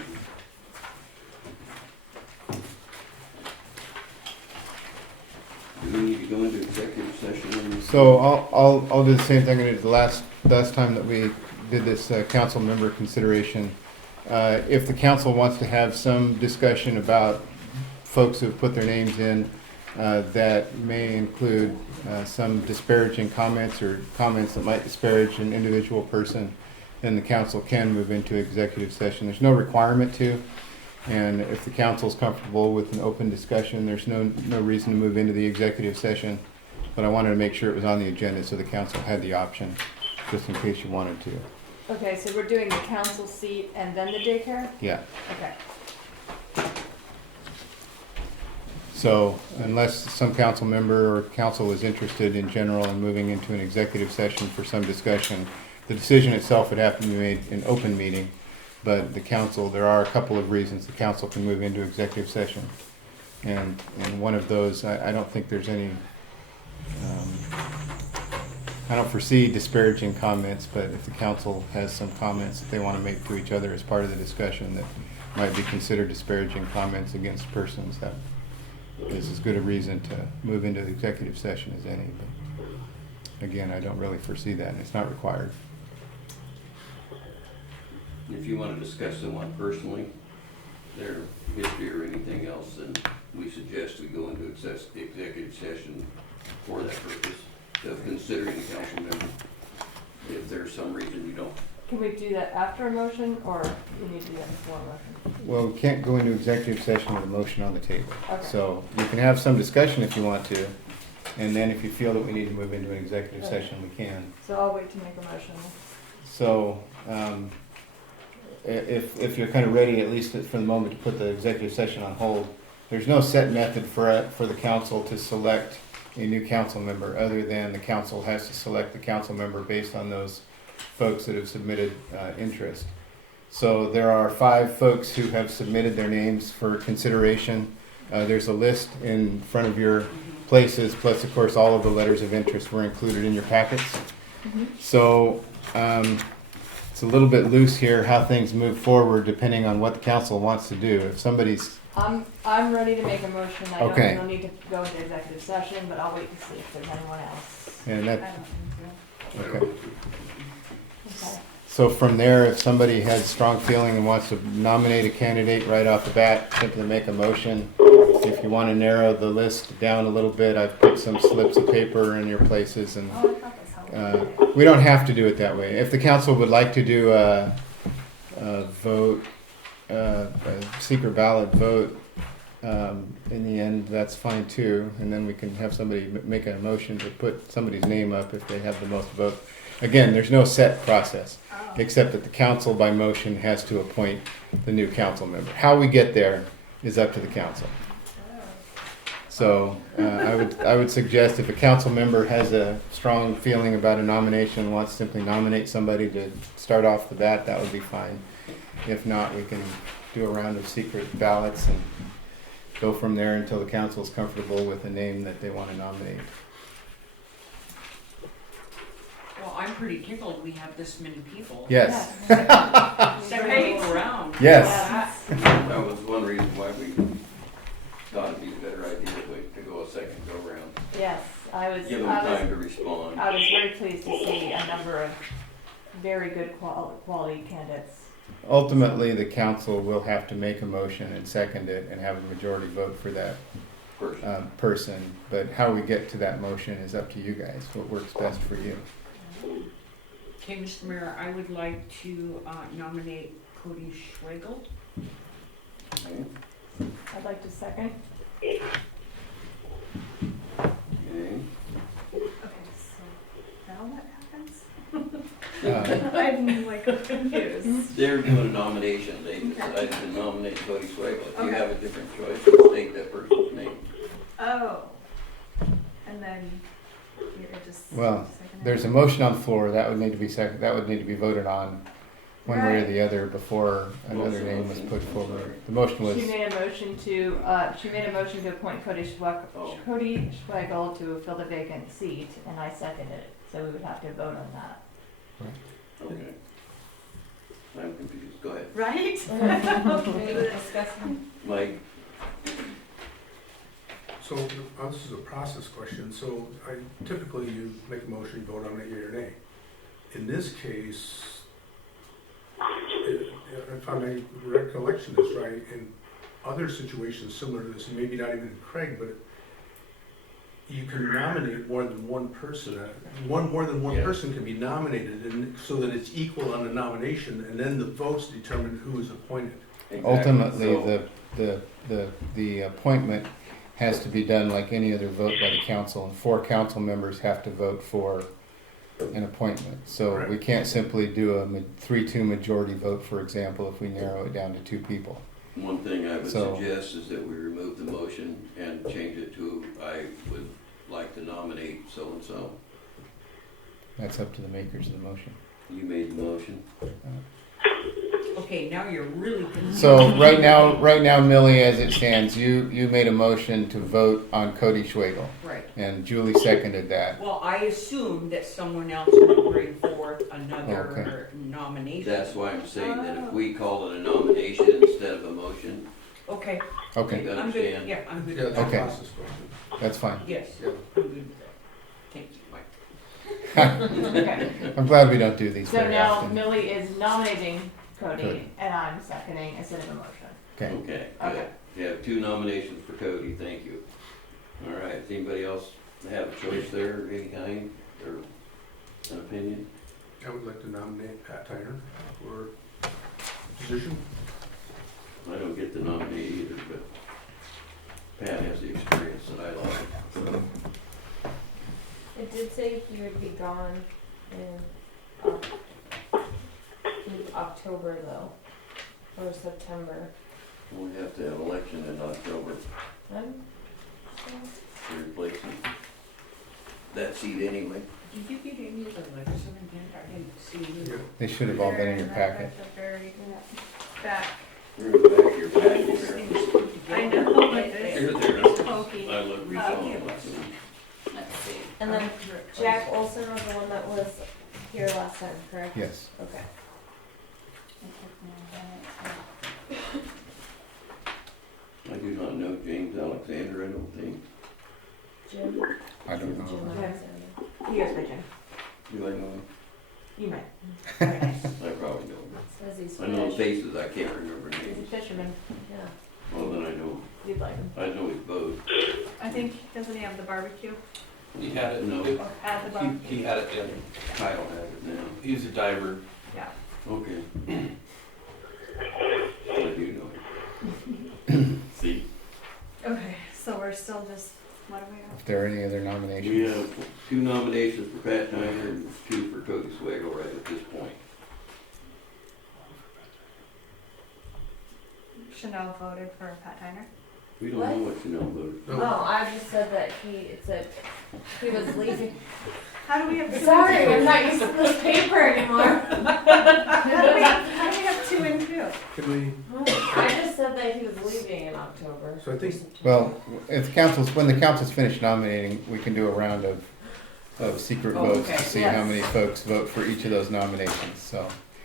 Do we need to go into executive session? So I'll do the same thing I did the last time that we did this council member consideration. If the council wants to have some discussion about folks who've put their names in, that may include some disparaging comments or comments that might disparage an individual person, then the council can move into executive session. There's no requirement to. And if the council's comfortable with an open discussion, there's no reason to move into the executive session. But I wanted to make sure it was on the agenda so the council had the option, just in case you wanted to. Okay, so we're doing the council seat and then the daycare? Yeah. Okay. So unless some council member or council is interested in general in moving into an executive session for some discussion, the decision itself would have to be made in open meeting. But the council, there are a couple of reasons the council can move into executive session. And one of those, I don't think there's any, I don't foresee disparaging comments, but if the council has some comments that they want to make to each other as part of the discussion that might be considered disparaging comments against persons, that is as good a reason to move into the executive session as any. But again, I don't really foresee that, and it's not required. If you want to discuss someone personally, their history or anything else, then we suggest we go into executive session for that purpose of considering a council member. If there's some reason you don't. Can we do that after a motion, or you need to do that before a motion? Well, we can't go into executive session with a motion on the table. Okay. So you can have some discussion if you want to, and then if you feel that we need to move into an executive session, we can. So I'll wait to make a motion. So, if you're kind of ready, at least for the moment, to put the executive session on hold, there's no set method for the council to select a new council member, other than the council has to select the council member based on those folks that have submitted interest. So there are 5 folks who have submitted their names for consideration. There's a list in front of your places, plus of course all of the letters of interest were included in your packets. So it's a little bit loose here how things move forward depending on what the council wants to do. If somebody's, I'm ready to make a motion. I Okay. don't need to go into executive session, but I'll wait to see if there's anyone else. and I that, don't think okay. so. Okay. So from there, if somebody has strong feeling and wants to nominate a candidate right off the bat, simply make a motion. If you want to narrow the list down a little bit, I've put some slips of paper in your places, and we don't have to do it that way. If the council would like to do a vote, a secret ballot vote, in the end, that's fine too. And then we can have somebody make a motion to put somebody's name up if they have the most votes. Again, there's no set process, except that the council by motion has to appoint the new council member. How we get there is up to the council. So I would suggest if a council member has a strong feeling about a nomination and wants to simply nominate somebody to start off the bat, that would be fine. If not, we can do a round of secret ballots and go from there until the council is comfortable with a name that they want to nominate. Well, I'm pretty tickled we have this many people. Yes. Several around. Yes. That was one reason why we thought it'd be a better idea to wait to go a second go round. Yes, I was. Give them time to respond. I was very pleased to see a number of very good quality candidates. Ultimately, the council will have to make a motion and second it and have a majority vote for that person. But how we get to that motion is up to you guys, what works best for you. Okay, Mr. Mayor, I would like to nominate Cody Schwegel. Okay. I'd like to second. Okay. Okay, so now what happens? I'm like confused. They're doing a nomination. They decided to nominate Cody Swagel. If you Okay. have a different choice, to state that person's name. Oh, and then you're just. Well, second it? there's a motion on the floor that would need to be that would need to be voted on. one way or the other before another name was put forward. The motion was, She made a motion to appoint Cody Schwegel to fill the vacant seat, and I seconded it, so we would have to vote on that. Okay. I'm confused, go ahead. Right? We were discussing. Mike? So, this is a process question, so typically you make a motion, vote on it, yea or nay. In this case, if my recollection is right, in other situations similar to this, and maybe not even Craig, but you can nominate more than one person. More than one person can be nominated, and so that it's equal on the nomination, and then the votes determine who is appointed. ultimately, the appointment has to be done like any other vote by the council, and 4 council members have to vote for an appointment. So Right. we can't simply do a 3-2 majority vote, for example, if we narrow it down to 2 people. One thing I would So- suggest is that we remove the motion and change it to, I would like to nominate so-and-so. That's up to the makers of the motion. You made the motion. Okay, now you're really confused. So right now, Millie, as it stands, you made a motion to vote on Cody Schwegel, Right. and Julie seconded that. Well, I assumed that someone else would bring forth another Okay. nomination. That's why I'm saying that if we call it a nomination instead of a motion, Okay. Okay, you I'm good, understand? yeah, I'm good Yeah, with it's a that. Okay. process question. that's fine. Yes, Yeah. I'm good with that. Thank you, Mike. Okay, I'm glad we don't do these so very now often. Millie is nominating Cody, Cody. and I'm seconding instead of a motion. Okay. Okay, Okay. good. You have 2 nominations for Cody, thank you. All right, does anybody else have a choice there of any kind, or an opinion? I would like to nominate Pat Tyner for position. I don't get the nominee either, but Pat has the experience that I like, so. It did say he would be gone in October though, or September. We have to have an election in October I'm to replace him. That seat anyway. Did you get any of the letters in again? I didn't see you. They should have all been in your packet. Back. We're in the back of your packet here. I know, but Here, it's there. it's pokey. I look Ridiculous. Let's see. And then Jack Olson was the one that was here last time, correct? Yes. Okay. I do not know James Alexander, I don't think. Jim? I don't Jim know. Alexander. He goes by Jim. Do I know him? You might. Very nice. I probably know him. Says he's I know finished. faces, I can't remember He's a names. fisherman. Yeah. Well, then I know, You'd like him. I know his boat. I think, doesn't he have the barbecue? He had it, No. Or at the barbecue? he had it, yeah. Kyle has it now. He's a diver. Yeah. Okay. I do know him. See, Okay, so we're still just, what do we have? If there are any other we nominations. have 2 nominations for Pat Tyner and 2 for Cody Swagel right at this point. Chanel voted for Pat Tyner. We don't know what Chanel voted. Oh. No, I just said that it said he was leaving. How do we have 2 Sorry, and 2? I'm not used to this paper anymore. How do we have 2 and 2? Can we, I just said that he was leaving in October. so I think, Well, if when the council's finished nominating, we can do a round of secret Oh, votes okay. to see how many folks vote for each of those nominations. So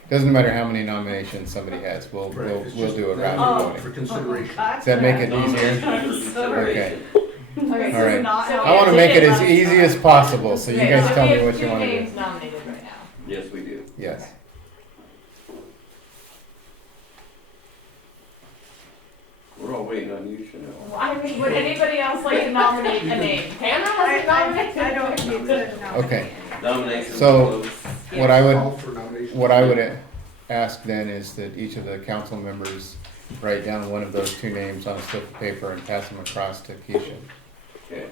it doesn't matter how many nominations somebody has. We'll right, it's we'll just do a round Oh. of for voting. consideration. Does that make it easier? Nominations for Okay. Okay, All so right. not so I want to we make it have as easy as possible. So you Okay, guys so tell we me have what you 2 want to names do. nominated right now. Yes, we do. Yes. We're all waiting on you, Chanel. Would anybody else like to nominate a name? Hannah hasn't nominated. I don't need to nominate. Okay. Nominations So- closed. What I would Call for nominations. What I would ask then is that each of the council members write down one of those 2 names on a slip of paper and pass them across to Keisha. Okay.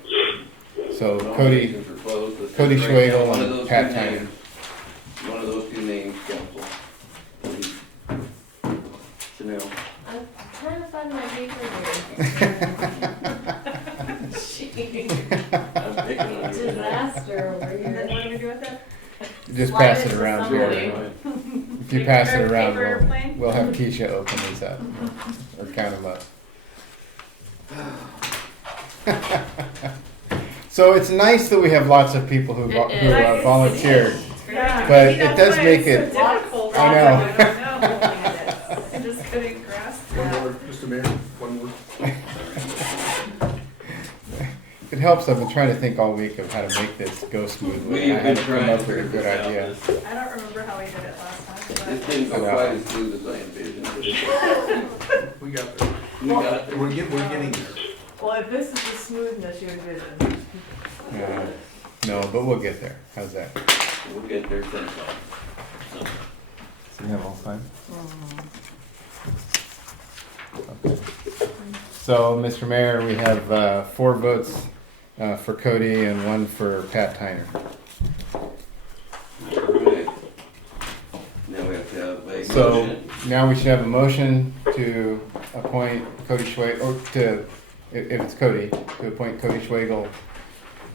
So Cody Nominations are closed. Let's Cody just write down Schwegel one of and those Pat 2 Tyner. names. One of those 2 names, council. Please. Chanel. I'm trying to find my paper here. I'm picking on you. Disaster over And then here. what do we do with it? Just Slide pass it it to around somebody. here. If you pass it Paper around, airplane? we'll have Keisha open these up or count them up. So it's nice that we have lots of people who volunteered, Yeah, but maybe it that's does why make it's it. so difficult. I know. I don't know. I'm just couldn't grasp One that. more, Mr. Mayor, one more. It helps. I've been trying to think all week of how to make this go smoothly. We've I had been to come trying up to with a figure good this out. idea. I don't remember how we did it last time, It but didn't go quite as smooth as I envisioned, but We got there. we got there. We're getting there. Well, if this is the smoothness you envision. No, but we'll get there. How's that? We'll get there sometime. So you have all fine? Okay. So, Mr. Mayor, we have 4 votes for Cody and 1 for Pat Tyner. Alright. Now we have to have a So motion. now we should have a motion to appoint Cody Schwegel, or to, if it's Cody, to appoint Cody Schwegel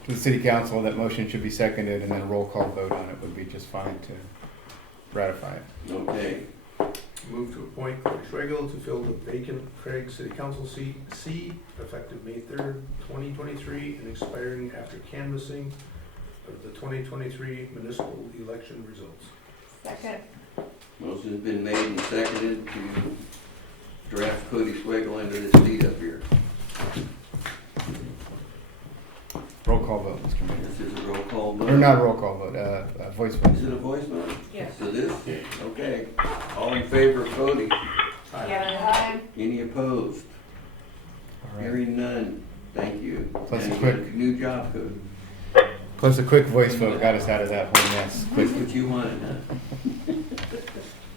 to the city council. That motion should be seconded, and then a roll call vote on it would be just fine to ratify it. Okay. Move to appoint Cody Schwegel to fill the vacant Craig City Council seat C, effective May 3rd, 2023, and expiring after canvassing of the 2023 municipal election results. Second. Motion's been made and seconded to draft Cody Schwegel into this seat up here. Roll call vote, Mr. Mayor. This is a roll call vote. Or not roll call vote, voice vote. Is it a voice vote? Yes. So this? Okay. All in favor of Cody? Yeah. Any opposed? All right. Hearing none. Thank you. Plus a And quick- new job, Cody. Plus a quick voice vote got us out of that whole mess That's quickly. what you wanted, huh?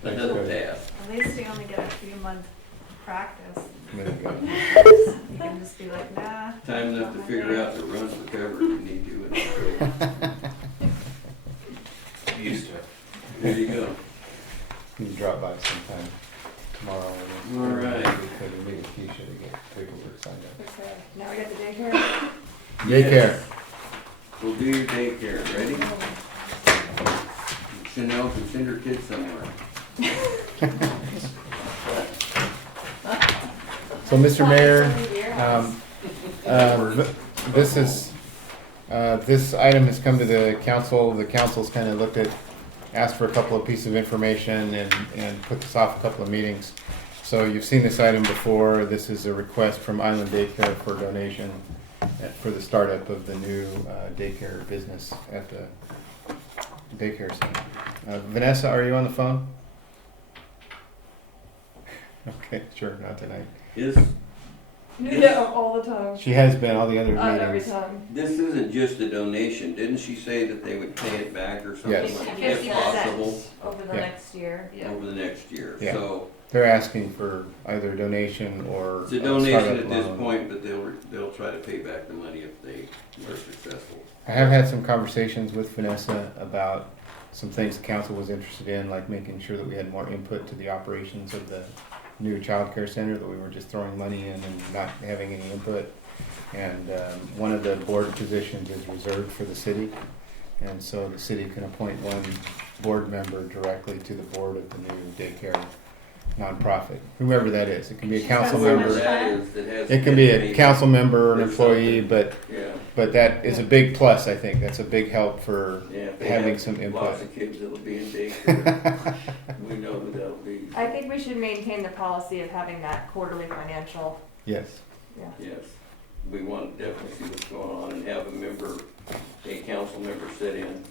Another Cody. task. at least you only get a few months practice. There you go. You can just be like, nah. Time enough to figure out the run for cover if you need to. Used to it. There you go. You can drop by sometime tomorrow. All right. We could meet Keisha to get paperwork signed up. Okay, now we got the daycare. Daycare. We'll do your daycare. Ready? Chanel can send her kids somewhere. So, Mr. Mayor, this item has come to the council. The council's kind of asked for a couple of pieces of information and put this off a couple of meetings. So you've seen this item before. This is a request from Island Daycare for donation for the startup of the new daycare business at the daycare center. Vanessa, are you on the phone? Okay, sure, not tonight. Yeah, all the time. She has been all the other Every meetings. time. This isn't just a donation. Didn't she say that they would pay it back or something? Yes. Like, if possible, over the Yeah. next year. over the next year. Yeah. So They're asking for either donation or it's a donation startup at this loan. point, but they'll try to pay back the money if they are successful. I have had some conversations with Vanessa about some things the council was interested in, like making sure that we had more input to the operations of the new child care center, that we were just throwing money in and not having any input. And one of the board positions is reserved for the city. And so the city can appoint one board member directly to the board of the new daycare nonprofit, whoever that is. It can be a council Whoever member. that It can be a council member or an Or employee, something. but Yeah. that is a big plus, I think. That's a big help for Yeah, if they having have some input. lots of kids that'll be in daycare, we know who that'll be. I think we should maintain the policy of having that quarterly financial. Yes. Yes, we want to definitely see what's going on and have a council member sit in.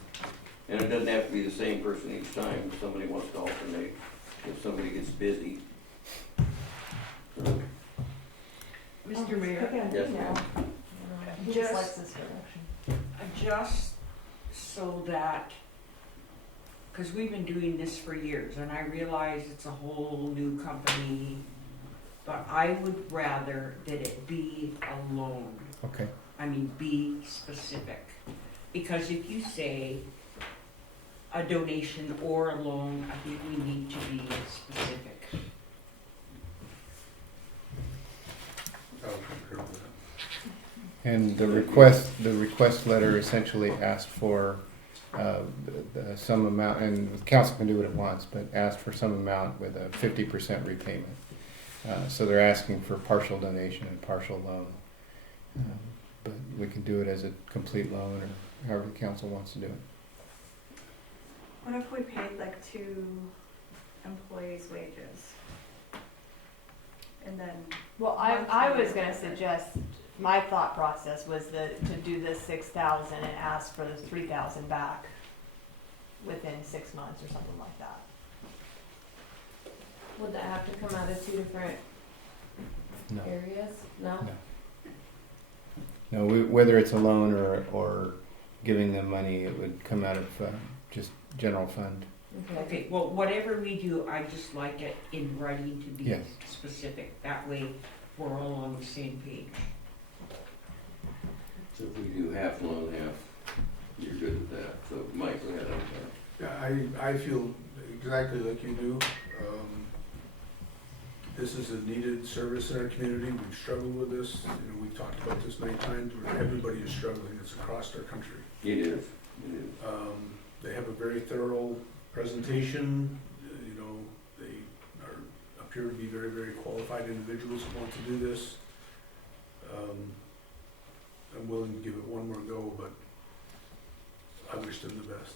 And it doesn't have to be the same person each time, if somebody wants to alternate, if somebody gets busy. So, Mr. Mayor, Yes, ma'am. He just likes this direction. just so that, because we've been doing this for years, and I realize it's a whole new company, but I would rather that it be a loan. Okay. I mean, be specific. Because if you say a donation or a loan, I think we need to be specific. I'll concur with that. And the request letter essentially asked for some amount, and the council can do what it wants, but asked for some amount with a 50% repayment. So they're asking for partial donation and partial loan. But we can do it as a complete loan or however the council wants to do it. What if we paid like 2 employees' wages? And then, Well, I was gonna suggest, my thought process was to do this 6,000 and ask for the 3,000 back within 6 months or something like that. Would that have to come out of 2 different No. areas? No? No, whether it's a loan or giving them money, it would come out of just general fund. Okay, well, whatever we do, I just like it in writing to be Yes. specific. That way, we're all on the same page. So if we do half loan, half, you're good with that. So Mike, go ahead. Yeah, I feel exactly like you do. This is a needed service in our community. We've struggled with this. You know, we've talked about this many times, where everybody is struggling. It's across our country. It is. It is. They have a very thorough presentation. You know, they appear to be very, very qualified individuals who want to do this. I'm willing to give it one more go, but I wish them the best.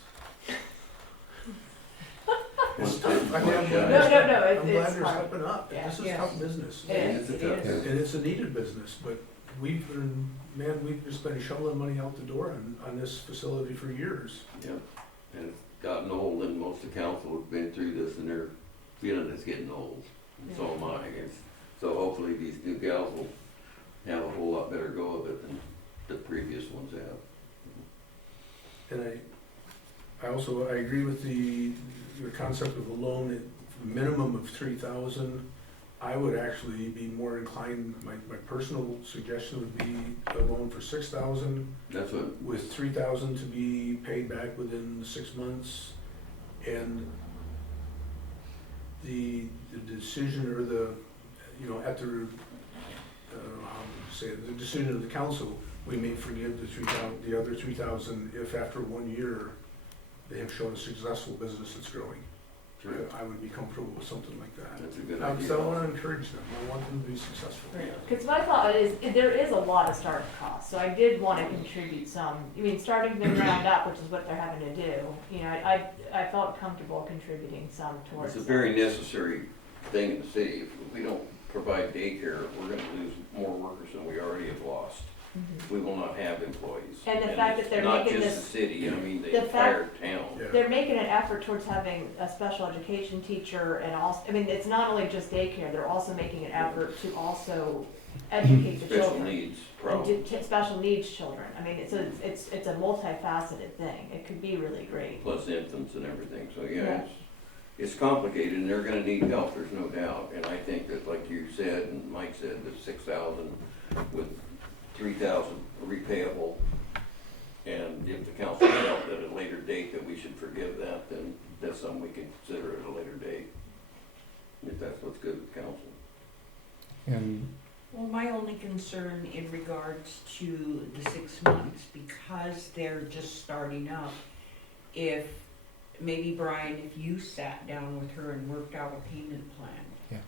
It's tough. I mean, I'm glad No, they're it's hard. stepping up. Yeah. This is Yeah. tough business. It is. And it's a needed business, but we've just been shoveling money out the door on this facility for years. Yeah, and it's gotten old, and most of the council have been through this, and they're feeling it's getting old. And so am I. So hopefully these new gals will have a whole lot better go of it than the previous ones have. And I agree with the concept of a loan at minimum of 3,000. I would actually be more inclined, my personal suggestion would be a loan for 6,000. That's what, With 3,000 to be paid back within 6 months. And the decision or at the, how to say it, the decision of the council, we may forgive the other 3,000 if after 1 year they have shown a successful business that's growing. Sure. I would be comfortable with something like that. That's a good Because idea. I want to encourage them. I want them to be successful. Because my thought is, there is a lot of startup costs, so I did want to contribute some. I mean, starting the ground up, which is what they're having to do, I felt comfortable contributing some towards. it's a very necessary thing in the city. If we don't provide daycare, we're gonna lose more workers than we already have lost. We will not have employees. And the fact that they're not making just this- the city, I mean, the the entire fact- town. Yeah. They're making an effort towards having a special education teacher and also, I mean, it's not only just daycare, they're also making an effort to also educate the Special children. needs And problem. special needs children. I mean, it's a multifaceted thing. It could be really great. Plus infants and everything, so Yeah. yeah, it's complicated, and they're gonna need help, there's no doubt. And I think that, like you said, and Mike said, that 6,000 with 3,000 repayable, and if the council felt at a later date that we should forgive that, then that's something we can consider at a later date, if that's what's good with council. And Well, my only concern in regards to the 6 months, because they're just starting up, if, maybe Brian, if you sat down with her and worked out a payment plan. Yeah.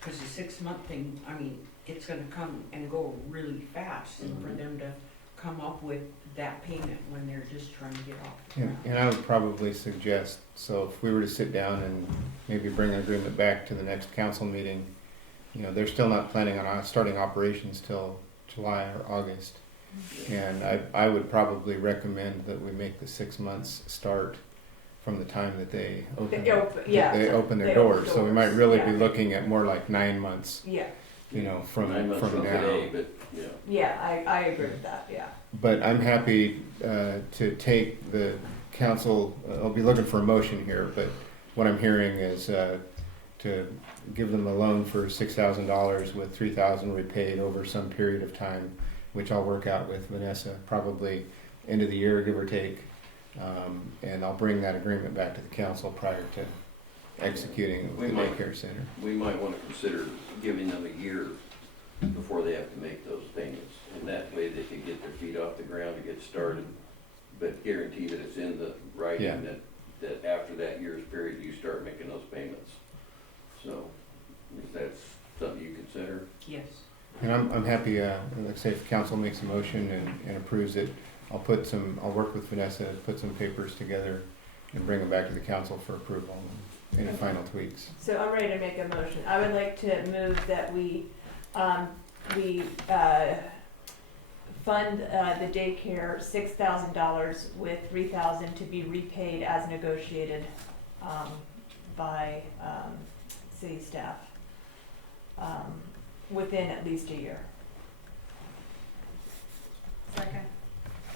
Because the 6-month thing, I mean, it's gonna come and go really fast, and for them to come up with that payment when they're just trying to get off the ground. And I would probably suggest, so if we were to sit down and maybe bring an agreement back to the next council meeting, they're still not planning on starting operations till July or August. And I would probably recommend that we make the 6 months start from the time that they open their doors. So we might really be looking at more like 9 months, Yeah. from 9 months now. from today, but yeah. Yeah, I agree with that, yeah. But I'm happy to take the council, I'll be looking for a motion here, but what I'm hearing is to give them a loan for $6,000 with $3,000 repaid over some period of time, which I'll work out with Vanessa, probably end of the year, give or take. And I'll bring that agreement back to the council prior to executing the daycare center. We might want to consider giving them a year before they have to make those payments. And that way they can get their feet off the ground to get started. but guarantee that it's in the writing Yeah. that after that year's period, you start making those payments. So, if that's something you consider. Yes. And I'm happy, like I say, if council makes a motion and approves it, I'll work with Vanessa to put some papers together and bring them back to the council for approval and any final tweaks. So I'm ready to make a motion. I would like to move that we fund the daycare $6,000 with $3,000 to be repaid as negotiated by city staff within at least a year. Second.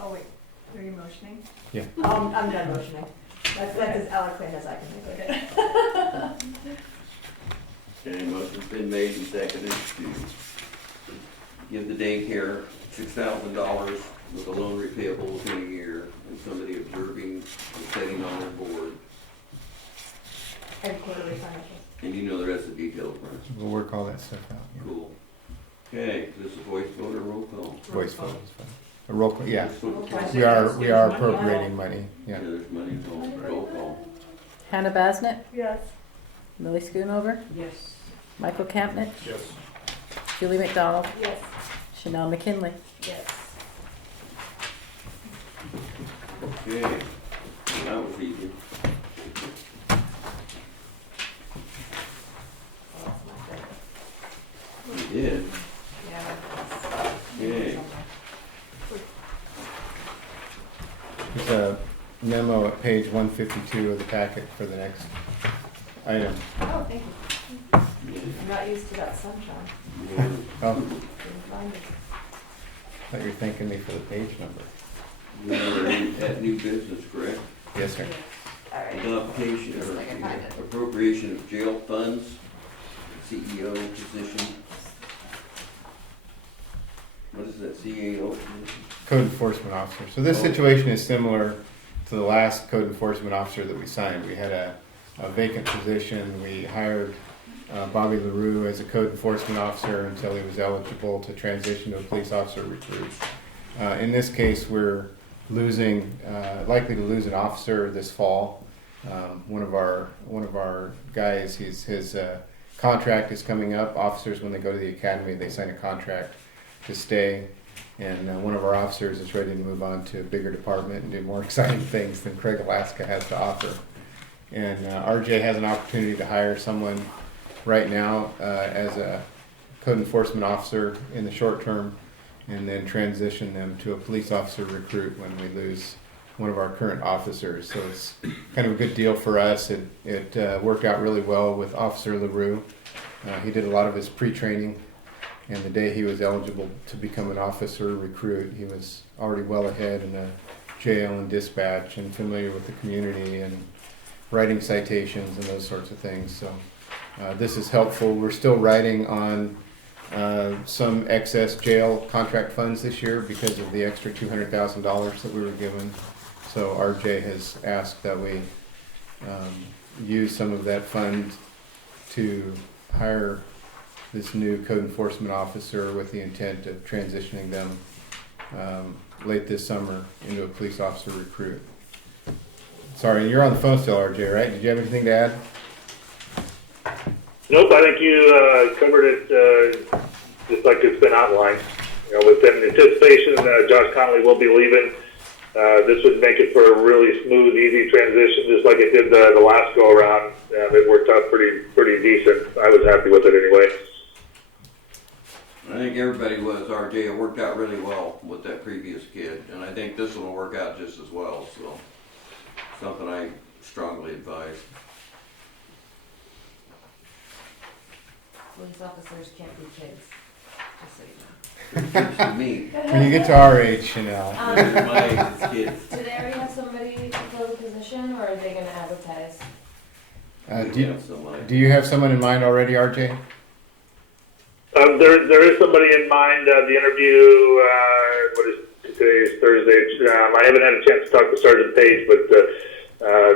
Oh, wait, are you motioning? Yeah. I'm done motioning. That's as eloquent as I can make it. Okay, motion's been made and seconded to give the daycare $6,000 with a loan repayable within a year and somebody observing and sitting on their board. And quarterly financials. And you know the rest of the details, Brian. We'll work all that stuff out. Yeah. Cool. Okay, is this a voice vote or roll call? Voice vote is fine. A roll call, yeah. Voice vote. We are appropriating money, yeah. Yeah, there's money, so roll call. Hannah Basnet, Yes. Millie Schoonover, Yes. Michael Campnich, Yes. Julie McDonald, Yes. Chanel McKinley. Yes. Okay, that was easy. You did. Yeah. Okay. There's a memo at page 152 of the packet for the next item. Oh, thank you. I'm not used to that sunshine. Oh, Didn't find it. thought you were thanking me for the page number. We are at new business, correct? Yes, sir. All right. Adoption Just or like I find it. appropriation of jail funds, CEO position. What is that, CAO position? Code enforcement officer. So this situation is similar to the last code enforcement officer that we signed. We had a vacant position. We hired Bobby LaRue as a code enforcement officer until he was eligible to transition to a police officer recruit. In this case, we're likely to lose an officer this fall. One of our guys, his contract is coming up. Officers, when they go to the academy, they sign a contract to stay. And one of our officers is ready to move on to a bigger department and do more exciting things than Craig Alaska has to offer. And RJ has an opportunity to hire someone right now as a code enforcement officer in the short term, and then transition them to a police officer recruit when we lose one of our current officers. So it's kind of a good deal for us. It worked out really well with Officer LaRue. He did a lot of his pre-training, and the day he was eligible to become an officer recruit, he was already well ahead in the jail and dispatch and familiar with the community and writing citations and those sorts of things. So this is helpful. We're still writing on some excess jail contract funds this year because of the extra $200,000 that we were given. So RJ has asked that we use some of that fund to hire this new code enforcement officer with the intent of transitioning them late this summer into a police officer recruit. Sorry, you're on the phone still, RJ, right? Did you have anything to add? Nope, I think you covered it just like it's been outlined. You know, within anticipation, Josh Connolly will be leaving. This would make it for a really smooth, easy transition, just like it did the last go around. It worked out pretty decent. I was happy with it anyway. I think everybody was, RJ. It worked out really well with that previous kid, and I think this one will work out just as well. So, something I strongly advise. Police officers can't be kids, just so you know. They're kids to me. When you get to our age, Chanel. They're my age, it's kids. Do they already have somebody to fill the position, or are they gonna advertise? Do you have someone in mind already, RJ? There is somebody in mind. The interview, what is today? Is Thursday. I haven't had a chance to talk to Sergeant Page, but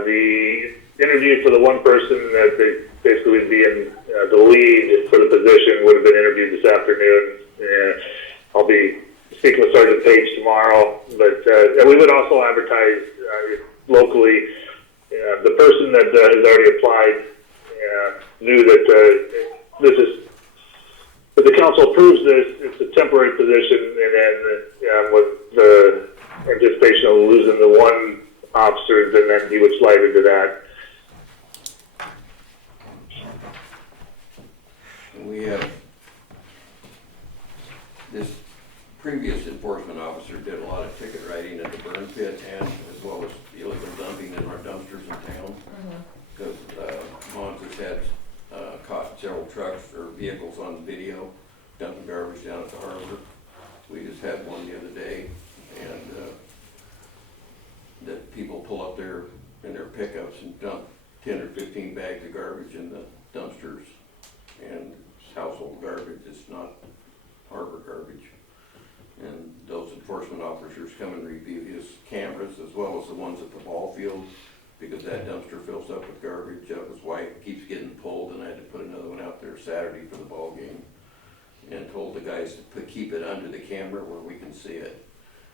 the interview for the one person that they basically would be in the lead for the position would have been interviewed this afternoon. I'll be speaking with Sergeant Page tomorrow, but we would also advertise locally. The person that has already applied knew that this is, if the council approves this, it's a temporary position, and then with the anticipation of losing the one officer, then he would slide into that. We have, this previous enforcement officer did a lot of ticket writing at the burn pit and as well as illegal dumping in our dumpsters in town. Because Mons has had caught several trucks or vehicles on video dumping garbage down at the harbor. We just had one the other day, and that people pull up there in their pickups and dump 10 or 15 bags of garbage in the dumpsters. And it's household garbage, it's not harbor garbage. And those enforcement officers come and review his cameras as well as the ones at the ball field, because that dumpster fills up with garbage. That was why it keeps getting pulled, and I had to put another one out there Saturday for the ball game. And told the guys to keep it under the camera where we can see it.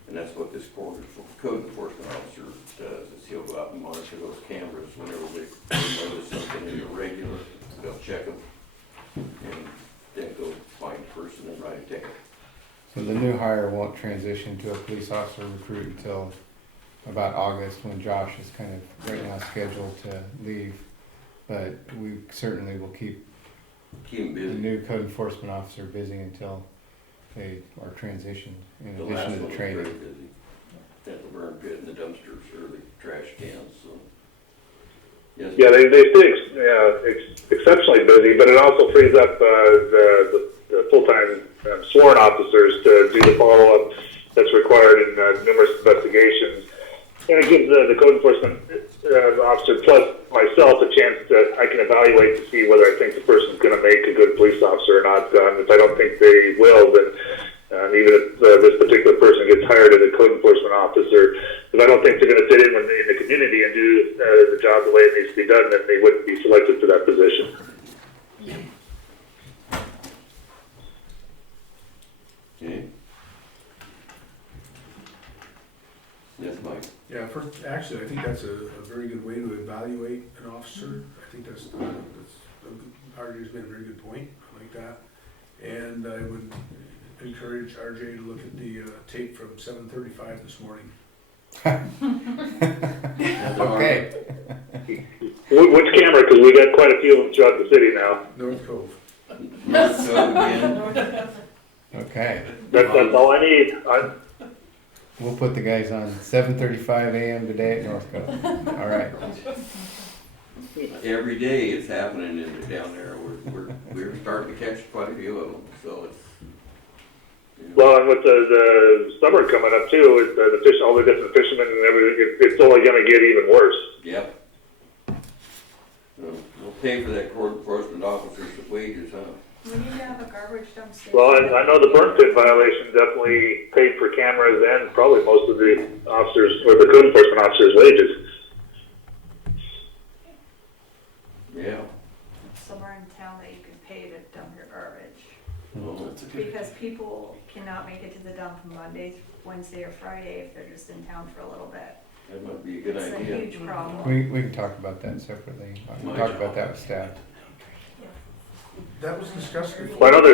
And that's what this code enforcement officer does, is he'll go out and monitor those cameras whenever they notice something irregular. They'll check them and then go find the person and write a ticket. So the new hire won't transition to a police officer recruit until about August, when Josh is kind of right now scheduled to leave. But we certainly will keep him busy. The new code enforcement officer busy until they are transitioned, in addition to the training. Very busy. At the burn pit and the dumpsters or the trash cans, so. Yes. Yeah, they stay exceptionally busy, but it also frees up the full-time sworn officers to do the follow-up that's required in numerous investigations. And it gives the code enforcement officer plus myself a chance I can evaluate to see whether I think the person's going to make a good police officer or not. If I don't think they will, then even if this particular person gets hired as a code enforcement officer, if I don't think they're going to fit in the community and do the job the way it needs to be done, then they wouldn't be selected for that position. Okay. Yes, Mike. Yeah, actually, I think that's a very good way to evaluate an officer. I think that's RJ's made a very good point. I like that. And I would encourage RJ to look at the tape from 7:35 this morning. Okay. Which camera? Because we got quite a few of them throughout the city now. North Cove. North Cove again. Okay. That's all I need. We'll put the guys on 7:35 a.m. today at North Cove. All right. Every day it's happening down there. We're starting to catch quite a few of them, so it's. You know. Well, and with the summer coming up too, the fish, all the different fishermen and everything, it's only going to get even worse. Yep. We'll pay for that code enforcement officer's wages, huh? We need to have a garbage dump station. Well, I know the burn pit violation definitely paid for cameras and probably most of the officers or the code enforcement officers' wages. Yeah. Somewhere in town that you can pay to dump your garbage. Well, that's a good. Because people cannot make it to the dump Monday, Wednesday, or Friday if they're just in town for a little bit. That might be a good It's idea. a huge problem. We can talk about that separately. We'll talk about that with staff. That was discussed before. Well, I know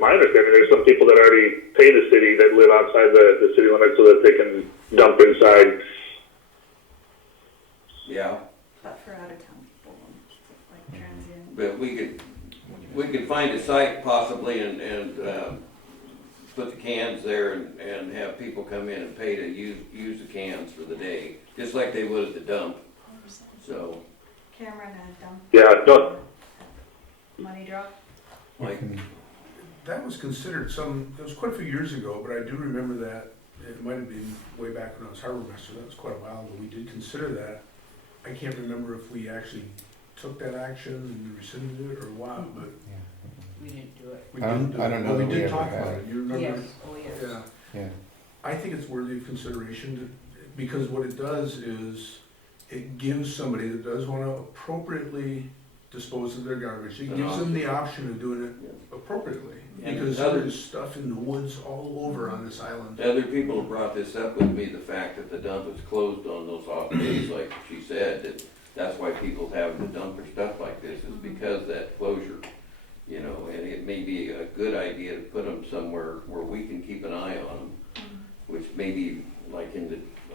my understanding, there's some people that already pay the city that live outside the city limits so that they can dump inside. Yeah, But for out of town people, like transient. but we could find a site possibly and put the cans there and have people come in and pay to use the cans for the day, just like they would at the dump. So, Camera and a dump. Yeah, no, Money drop. like, That was considered it was quite a few years ago, but I do remember that. It might have been way back when I was harbor master. That was quite a while ago. We did consider that. I can't remember if we actually took that action and rescinded it or what, but We didn't do it. we I don't did do it. know Well, that we we did ever talk had about it. it. You remember? Yes, oh yes. Yeah. Yeah. I think it's worthy of consideration because what it does is it gives somebody that does want to appropriately dispose of their garbage. It gives them the option of doing it appropriately, And because other- there's stuff in the woods all over on this island. Other people have brought this up with me, the fact that the dump is closed on those off days, like she said, that's why people have to dump their stuff like this, is because of that closure. You know, and it may be a good idea to put them somewhere where we can keep an eye on them, which may be like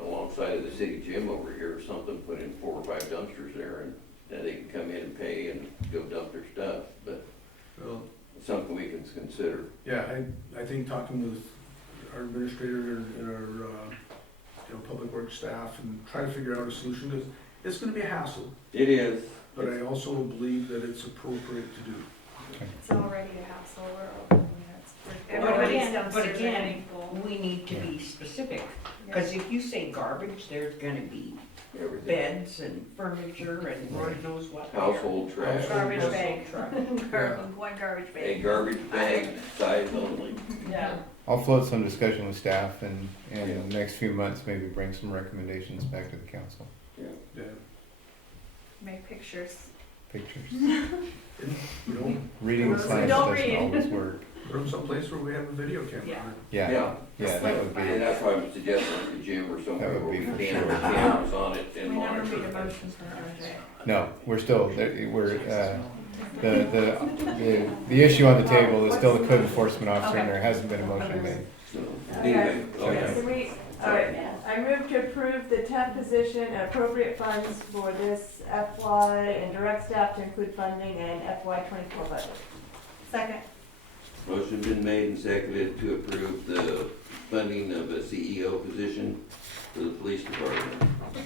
alongside of the city gym over here or something, put in 4 or 5 dumpsters there, and then they can come in and pay and go dump their stuff, but Well, something we can consider. yeah, I think talking with our administrator and our, public works staff and try to figure out a solution, because it's gonna be a hassle, It is. but I also believe that it's appropriate to do. It's already a hassle, everybody's dumpsters But are again, getting full. we need to be specific, because if you say garbage, there's gonna be Everything. beds and furniture and Lord knows what. there. Household trash. Garbage Household bag. trash. One garbage A bag. garbage bag size only. Yeah. I'll float some discussion with staff and in the next few months, maybe bring some recommendations back to the council. Yeah. Make pictures. Pictures. You know, Reading the Don't science doesn't read. always work. put them someplace where we have a video camera. Yeah. Yeah, that would be, And that's why I'm suggesting like the gym or somewhere That would where be we for can sure. have cameras on it We and never monitor. made a motion for RJ. no, we're still, the issue on the table is still the code enforcement officer, and there hasn't been a motion made. So, Okay. anyway, okay. So alright, I move to approve the temp position and appropriate funds for this FY and direct staff to include funding and FY 24 budget. Second. Motion been made and seconded to approve the funding of a CEO position for the police department.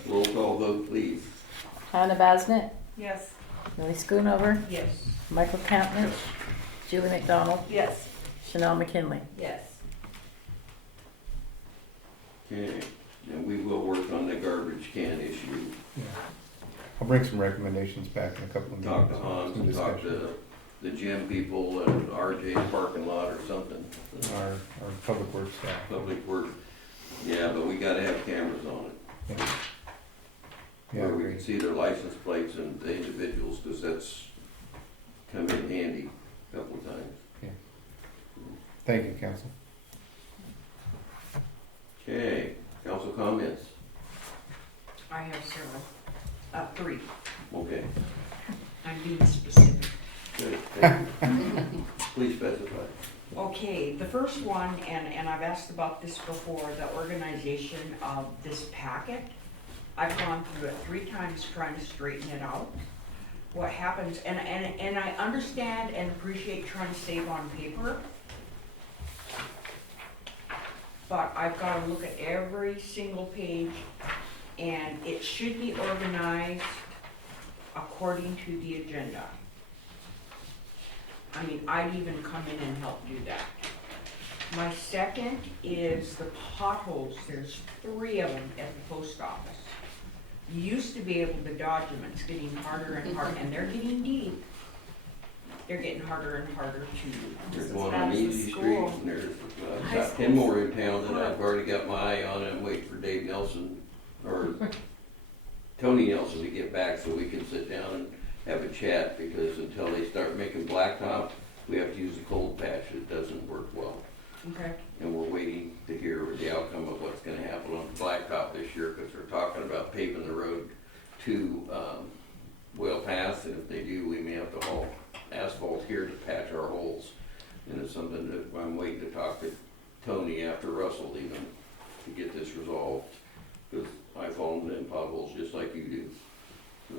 Roll call vote, please. Hannah Basnet, Yes. Millie Schoonover, Yes. Michael Campbell, Julie McDonald, Yes. Chanel McKinley. Yes. Okay, and we will work on the garbage can issue. I'll bring some recommendations back in a couple of Talk meetings. to Hans some and talk discussion. to the gym people and RJ's parking lot or something. Our public works staff. Public work. Yeah, but we gotta have cameras on it. Yeah, Where we agreed. can see their license plates and the individuals, cause that's come in handy a couple of times. Thank you, council. Okay, council comments? I have several, 3. Okay, I'm being specific. good. Thank you. Please specify. Okay, the first one, and I've asked about this before, the organization of this packet. I've gone through it 3 times trying to straighten it out. What happens, and I understand and appreciate trying to save on paper, but I've got to look at every single page, and it should be organized according to the agenda. I mean, I'd even come in and help do that. My second is the potholes. There's 3 of them at the post office. You used to be able to dodge them. It's getting harder and harder, and they're getting deep. They're getting harder and harder to. There's one on Easy Street, and there's got 10 more in town that I've already got my eye on, and I'm waiting for Dave Nelson, or Tony Nelson to get back so we can sit down and have a chat, because until they start making blacktop, we have to use a cold patch. It doesn't work well. Okay. And we're waiting to hear the outcome of what's gonna happen on the blacktop this year, because they're talking about paving the road to, Whale Pass, and if they do, we may have to haul asphalt here to patch our holes. And it's something that I'm waiting to talk to Tony after Russell even, to get this resolved, because I fall in potholes just like you do, so.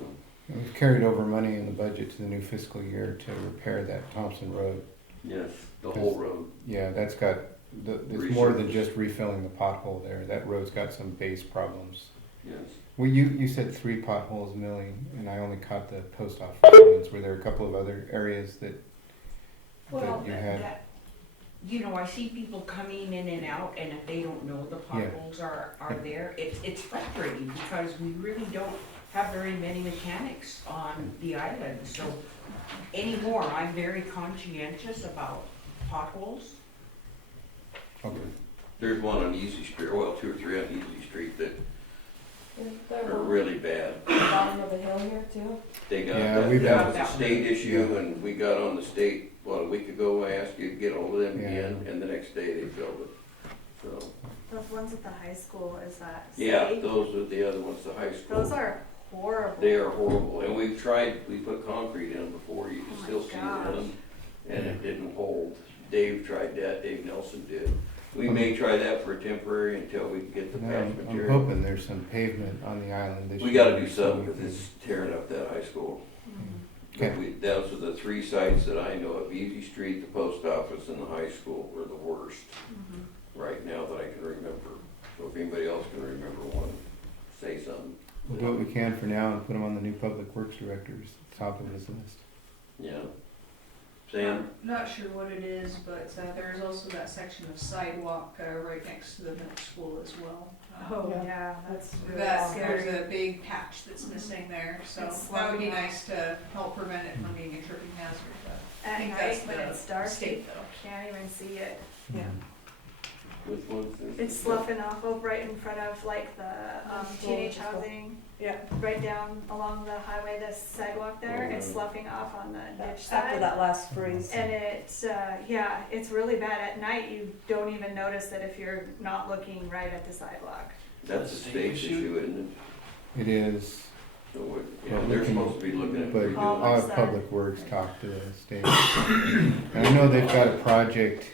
We've carried over money in the budget to the new fiscal year to repair that Thompson Road. Yes, the whole road. Yeah, that's got, it's more than just refilling the pothole there. That road's got some base problems. Yes. Well, you said 3 potholes, Millie, and I only caught the post office ones. Were there a couple of other areas that Well, you had? you know, I see people coming in and out, and if they don't know the potholes are there, it's frustrating, because we really don't have very many mechanics on the island, so anymore, I'm very conscientious about potholes. Okay. There's one on Easy Street, well, 2 or 3 on Easy Street that are really bad. Bottom of the hill here too? They got, Yeah, that, we've that had was a that state one. issue, Yeah. and we got on the state, what, a week ago, I asked you to get hold of them Yeah. again, and the next day they filled it. So, Those ones at the high school, is that yeah, safe? those are the other ones, the high school. Those are horrible. They are horrible, and we've tried, we put concrete in them before, you Oh can my still see it gosh. in them, and it didn't hold. Dave tried that, Dave Nelson did. We may try that for temporary until we can get the No, patch I'm material. hoping there's some pavement on the island this year. We gotta do something, so we because it's tearing up that high school. Okay. But we, those are the three sites that I know of, Easy Street, the post office, and the high school were the worst right now that I can remember. So if anybody else can remember one, say something. We'll do what we can for now and put them on the new public works directors, top of his list. Yeah. Sam? Not sure what it is, but there's also that section of sidewalk right next to the middle school as well. Oh, yeah, that's really There's scary. a big patch that's missing there, so It's that would be sloughy. nice to help prevent it from being a tripping hazard, but I At think night that's when the it's dark, you state though. can't even see it. Yeah. Which one's this? It's sloughing off over right in front of like the teenage housing. Yeah. Right down along the highway, the sidewalk there, it's Mhm. sloughing off on the ditch side. After that last freeze. And it's, yeah, it's really bad. At night, you don't even notice it if you're not looking right at the sidewalk. That's a state issue, isn't It is, it? So, yeah, Well, they're we can- supposed to be looking at. but redoing I'll it. have Public Works talk to the state. And I know they've got a project,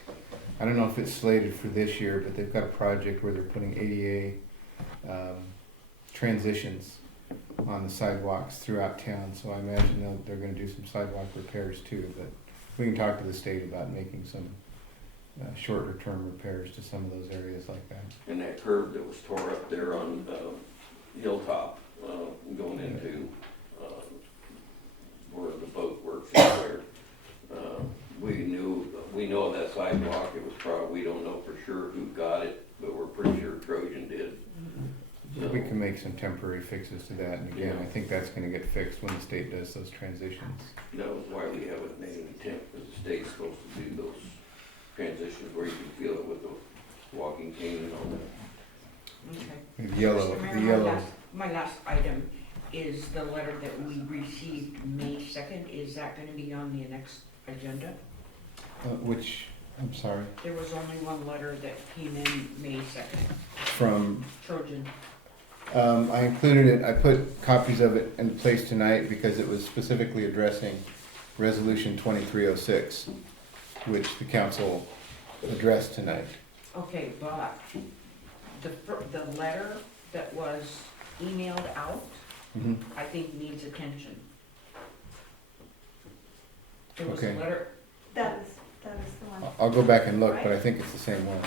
I don't know if it's slated for this year, but they've got a project where they're putting ADA transitions on the sidewalks throughout town, so I imagine they're gonna do some sidewalk repairs too, but we can talk to the state about making some shorter term repairs to some of those areas like that. And that curve that was tore up there on Hilltop, going into where the boat works is there. We know that sidewalk, it was probably, we don't know for sure who got it, but we're pretty sure Trojan did. So, We can make some temporary fixes to that, and again, Yeah. I think that's gonna get fixed when the state does those transitions. that was why we haven't made an attempt, because the state's supposed to do those transitions where you can feel it with the walking cane and all that. Okay. The yellow, Mr. Mayor, the my yellow, last- My last item is the letter that we received May 2nd. Is that gonna be on the next agenda? which, I'm sorry, There was only one letter that came in May 2nd, from, Trojan. I included it, I put copies of it in place tonight because it was specifically addressing Resolution 2306, which the council addressed tonight. Okay, but the letter that was emailed out, Mhm. I think needs attention. There was a Okay. letter, That is the one. I'll go back and look, but I think it's the same one.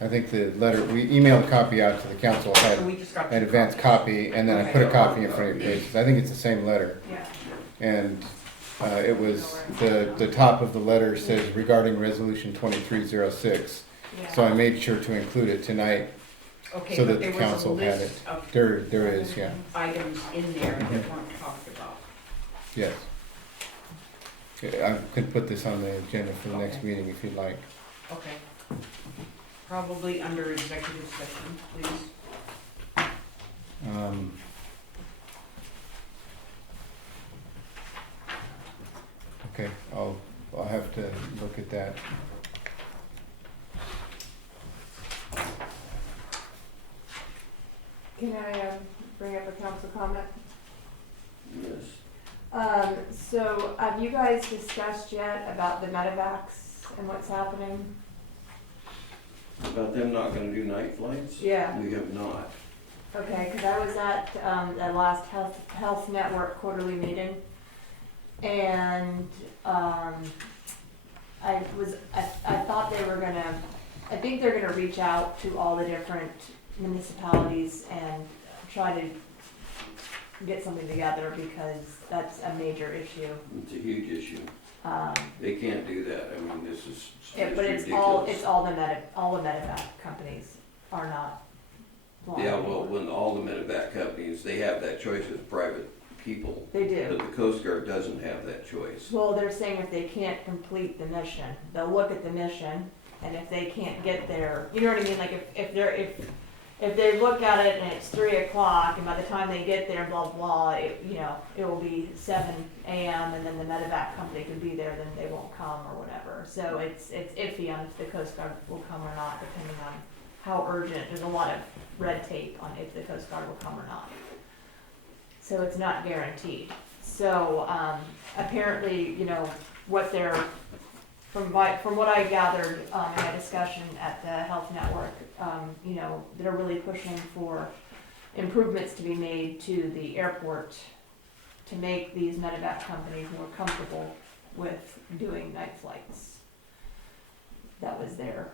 I think the letter, we emailed a copy out to the council, so had we just got. an two advance copies. copy, and then I put a copy in front of your faces. I think it's the same letter. Yeah. And it was, the top of the letter says regarding Resolution 2306. So I made sure to include it tonight Okay, so but that there the was a council had list it. of There is, yeah, items in there that Mhm. weren't talked about. yes. I could put this on the agenda for the next Okay. meeting if you'd like. Okay. Probably under executive session, please. Um, Okay, I'll have to look at that. Can I bring up a council comment? Yes. So have you guys discussed yet about the medevacs and what's happening? About them not gonna do night flights? Yeah. We have not. Okay, because I was at the last Health Network quarterly meeting, and I thought they were gonna, I think they're gonna reach out to all the different municipalities and try to get something together, because that's a major issue. It's a huge issue. They can't do that. I mean, this is But it's ridiculous. all the medevac companies are not. Yeah, well, when all the medevac companies, they have that choice as private people. They do. But the Coast Guard doesn't have that choice. Well, they're saying if they can't complete the mission, they'll look at the mission, and if they can't get there, you know what I mean? Like if if they look at it and it's 3 o'clock, and by the time they get there, blah, blah, it, you know, it will be 7 a.m. and then the medevac company could be there, then they won't come or whatever. So it's iffy on if the Coast Guard will come or not, depending on how urgent. There's a lot of red tape on if the Coast Guard will come or not. So it's not guaranteed. So apparently, you know, what they're, from what I gathered in my discussion at the Health Network, you know, they're really pushing for improvements to be made to the airport to make these medevac companies more comfortable with doing night flights. That was their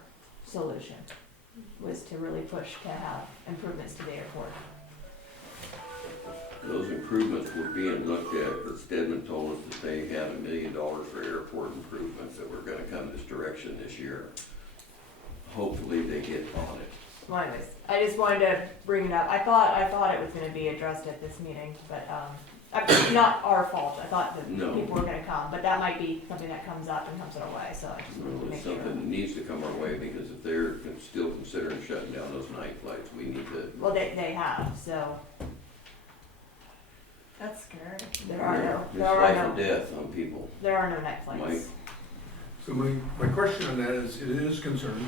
solution, was to really push to have improvements to the airport. Those improvements were being looked at, but Stedman told us that they had $1 million for airport improvements that were gonna come this direction this year. Hopefully they get on it. Well, anyways, I just wanted to bring it up. I thought it was gonna be addressed at this meeting, but, not our fault. I thought that No. people were gonna come, but that might be something that comes up and comes our way, so I just wanted to Well, make it's sure. something that needs to come our way, because if they're still considering shutting down those night flights, we need to. Well, they have, so That's scary. there are no, It's there are life no, or death on people. there are no night flights. Mike? So my question on that is, it is concerned,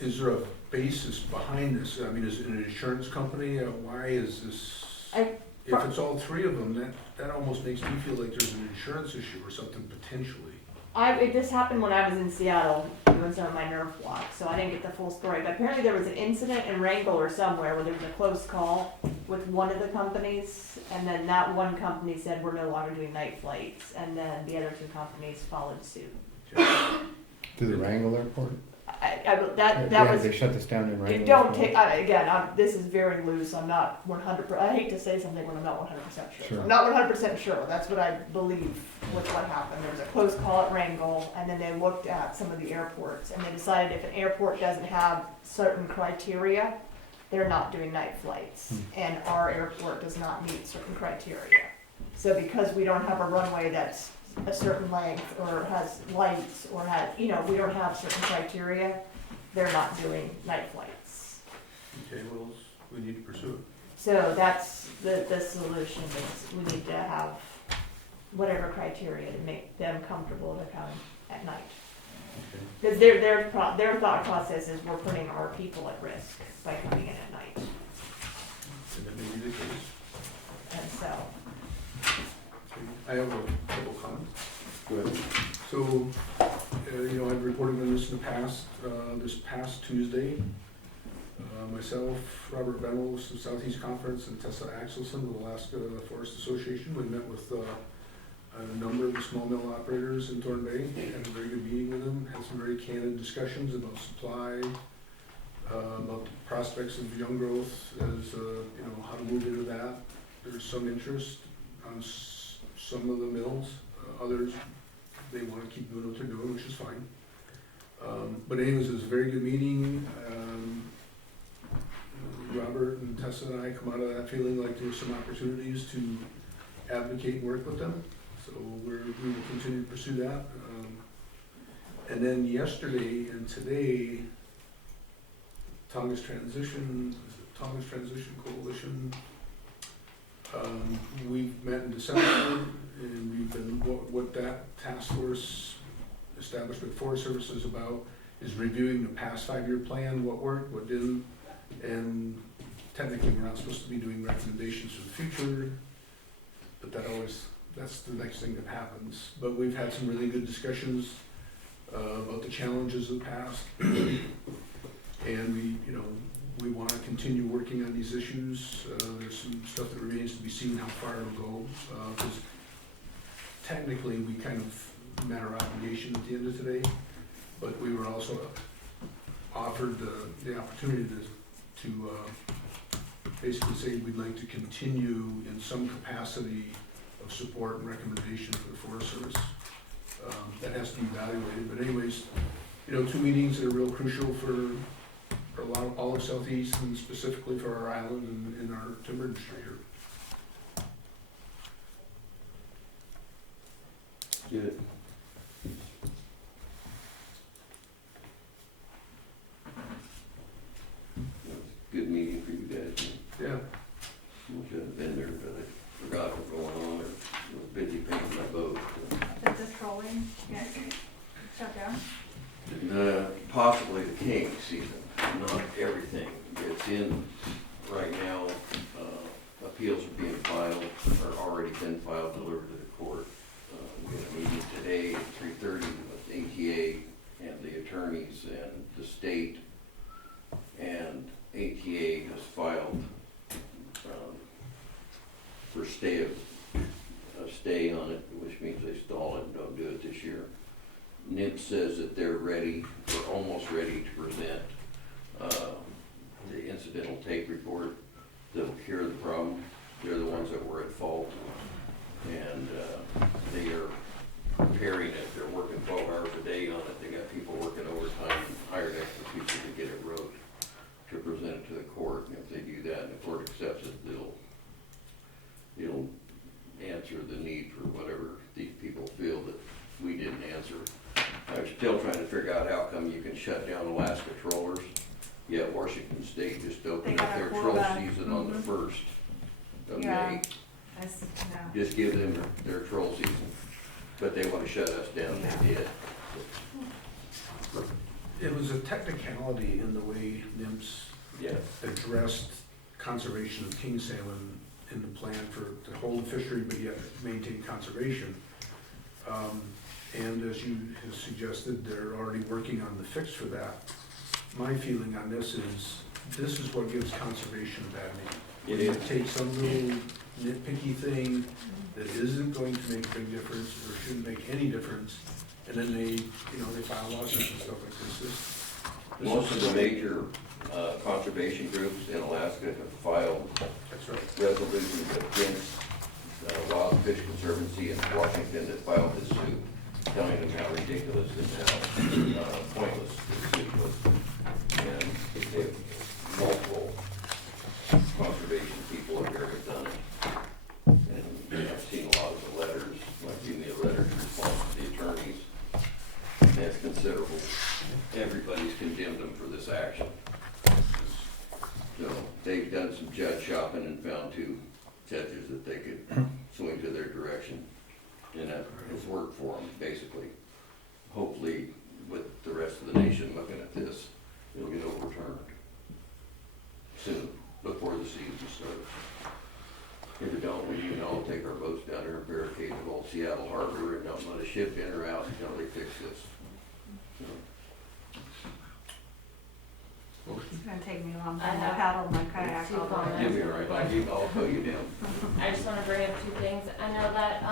is there a basis behind this? I mean, is it an insurance company? Why is this? If it's all three of them, that almost makes me feel like there's an insurance issue or something potentially. This happened when I was in Seattle doing some of my nerve blocks, so I didn't get the full story. But apparently there was an incident in Wrangell or somewhere where there was a close call with one of the companies, and then that one company said we're no longer doing night flights, and then the other two companies followed suit. To the Wrangell Airport? That Yeah, was. they shut this down in Wrangell. Don't take, this is very loose, I'm not 100%, I hate to say something when I'm not 100% sure. Sure. I'm not 100% sure, that's what I believe was what happened. There was a close call at Wrangell, and then they looked at some of the airports, and they decided if an airport doesn't have certain criteria, they're not doing night flights. And our airport does not meet certain criteria. So because we don't have a runway that's a certain length, or has lights, or has, you know, we don't have certain criteria, they're not doing night flights. Okay, well, we need to pursue it. So that's the solution, is we need to have whatever criteria to make them comfortable to come at night. Because their thought process is we're putting our people at risk by coming in at night. And that may be the case. And so, I have a couple comments. Go ahead. So, you know, I've reported on this in the past, this past Tuesday. Myself, Robert Reynolds of Southeast Conference, and Tessa Axelson of Alaska Forest Association, we met with a number of the small mill operators in Thorn Bay, had a very good meeting with them, had some very candid discussions about supply, about the prospects of young growth, as, you know, how to move into that. There's some interest on some of the mills, others, they want to keep doing what they're doing, which is fine. But anyways, it was a very good meeting. Robert and Tessa and I come out of that feeling like there were some opportunities to advocate and work with them. So we will continue to pursue that. And then yesterday and today, Tongass Transition Coalition, we've met in December, and we've been, what that task force established with Forest Service is about is reviewing the past 5-year plan, what worked, what didn't, and technically we're not supposed to be doing recommendations for the future, but that's the next thing that happens. But we've had some really good discussions about the challenges of the past, and we want to continue working on these issues. There's some stuff that remains to be seen how far it'll go, because technically we kind of met our obligation at the end of today, but we were also offered the opportunity to basically say we'd like to continue in some capacity of support and recommendation for the Forest Service. That has to be evaluated, but anyways, you know, 2 meetings that are real crucial for all of Southeast, and specifically for our island and our timber industry here. Good. Good should have been there, but I forgot what was going on, or was busy painting my boat. Did the trolling get shut down? Possibly the king season, not everything. It's in right now, appeals are being filed, or already been filed, delivered to the court. We had a meeting today at 3:30 with ATA and the attorneys and the state, and ATA has filed for a stay on it, which means they stall it and don't do it this year. NIP says that they're ready, or almost ready to present the incidental take report that will cure the problem. They're the ones that were at fault, and they are preparing it. They're working 12 hours a day on it. They got people working overtime and hired extra people to get it wrote to present it to the court. And if they do that and the court accepts it, it'll answer the need for whatever these people feel that we didn't answer. I'm still trying to figure out how come you can shut down Alaska trollers, yet Washington State just opened up their troll season on the 1st of May. Just give them their troll season, but they want to shut us down, they did. It was a technicality in the way NIMS addressed conservation of king salmon in the plan to hold the fishery but yet maintain conservation. And as you have suggested, they're already working on the fix for that. My feeling on this is what gives conservation a bad name. It is. Take some little nitpicky thing that isn't going to make a big difference or shouldn't make any difference, and then they file lawsuits and stuff like this. Most of the major conservation groups in Alaska have filed resolutions against Wild Fish Conservancy in Washington that filed this suit, telling them how ridiculous and how pointless this suit was. And they have multiple conservation people up here have done it. And I've seen a lot of the letters, like the letters in response to the attorneys. That's considerable. Everybody's condemned them for this action. So they've done some judge shopping and found 2 judges that they could swing to their direction. And that has worked for them, basically. Hopefully, with the rest of the nation looking at this, it'll get overturned soon, before the season starts. If it don't, we can all take our boats down there and barricade the old Seattle Harbor and don't let a ship in or out until they fix this. So. It's gonna take me a long I time to have paddle my kayak two all the way. comments. Give me a right, I'll tow you down. I just wanna bring up 2 things. I know that,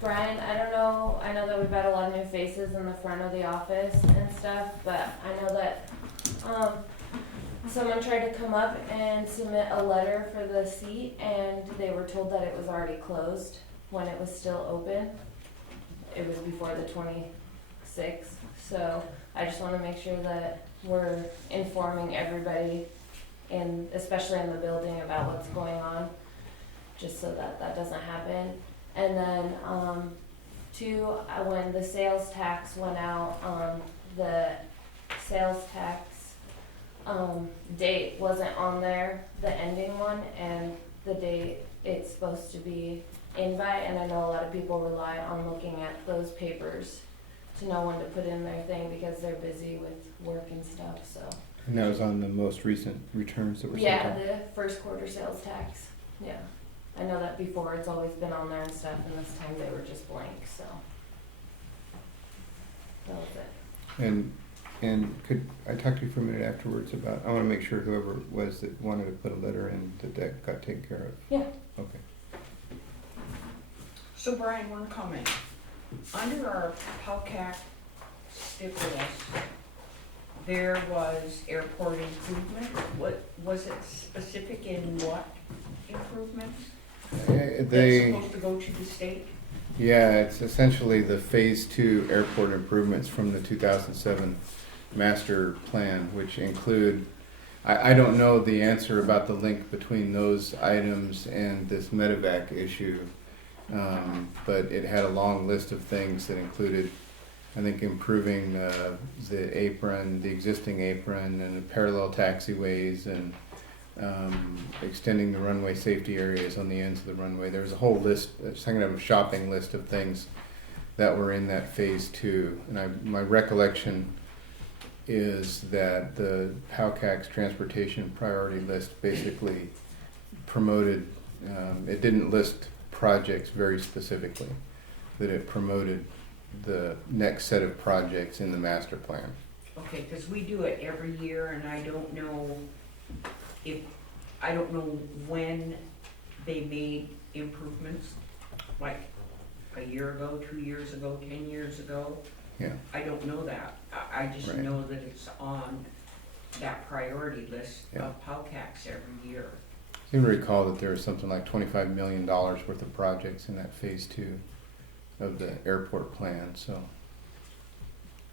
Brian, I know that we've got a lot of new faces in the front of the office and stuff, but I know that, someone tried to come up and submit a letter for the seat, and they were told that it was already closed when it was still open. It was before the 26th, so I just wanna make sure that we're informing everybody, and especially in the building, about what's going on, just so that that doesn't happen. And then, 2, when the sales tax went out, the sales tax date wasn't on there, the ending one, and the date it's supposed to be in by, and I know a lot of people rely on looking at those papers to know when to put in their thing because they're busy with work and stuff, so. And that was on the most recent returns that were sent Yeah, out? the first quarter sales tax, yeah. I know that before it's always been on there and stuff, and this time they were just blank, so. That was it. And could I talk to you for a minute afterwards about, I wanna make sure whoever it was that wanted to put a letter in, that got taken care of? Yeah. Okay. So Brian, one comment. Under our POWCAT sticker list, there was airport improvement. What, was it specific in what improvements? They, That's supposed to go to the state? yeah, it's essentially the Phase 2 airport improvements from the 2007 master plan, which include, I don't know the answer about the link between those items and this medevac issue, but it had a long list of things that included, I think, improving the apron, the existing apron, and the parallel taxiways, and extending the runway safety areas on the ends of the runway. There was a whole list, it's kind of a shopping list of things that were in that phase 2. And my recollection is that the PowCAC's transportation priority list basically promoted, it didn't list projects very specifically, that it promoted the next set of projects in the master plan. Okay, because we do it every year, and I don't know when they made improvements, like a year ago, 2 years ago, 10 years ago. Yeah. I don't know that. I just Right. know that it's on that priority list Yeah. of PowCACs every year. I seem to recall that there was something like $25 million worth of projects in that phase 2 of the airport plan. So,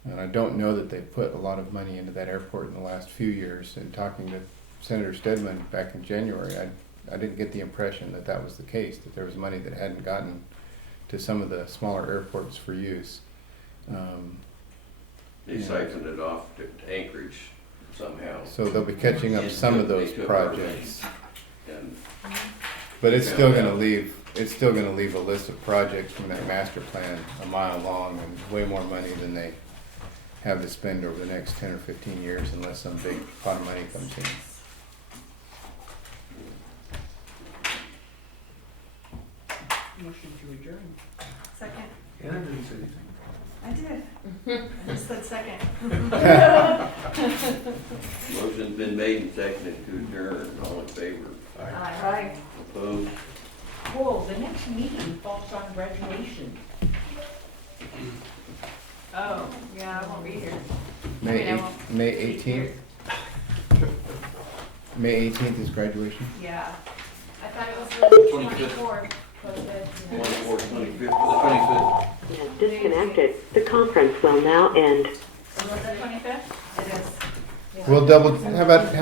and I don't know that they put a lot of money into that airport in the last few years. And talking to Senator Stedman back in January, I didn't get the impression that that was the case, that there was money that hadn't gotten to some of the smaller airports for use. They siphoned it off to Anchorage somehow. So they'll be catching up some of those They took our projects. money and But it's still gonna leave a list of projects from that master plan a mile long and way more money than they have to spend over the next 10 or 15 years unless some big pot of money comes in. Motion to adjourn. Second. Anna didn't say anything. I did. I just said second. motion's been made and seconded to adjourn. All in favor? Aye. Opposed? Whoa, the next meeting falls on graduation. Oh, yeah, I won't be here. May 18th? May 18th is graduation? Yeah. I thought it was the 25th. 24th. 24th, 25th, The 25th. Disconnected. The conference will now end. Was it 25th? It is. We'll double, how about if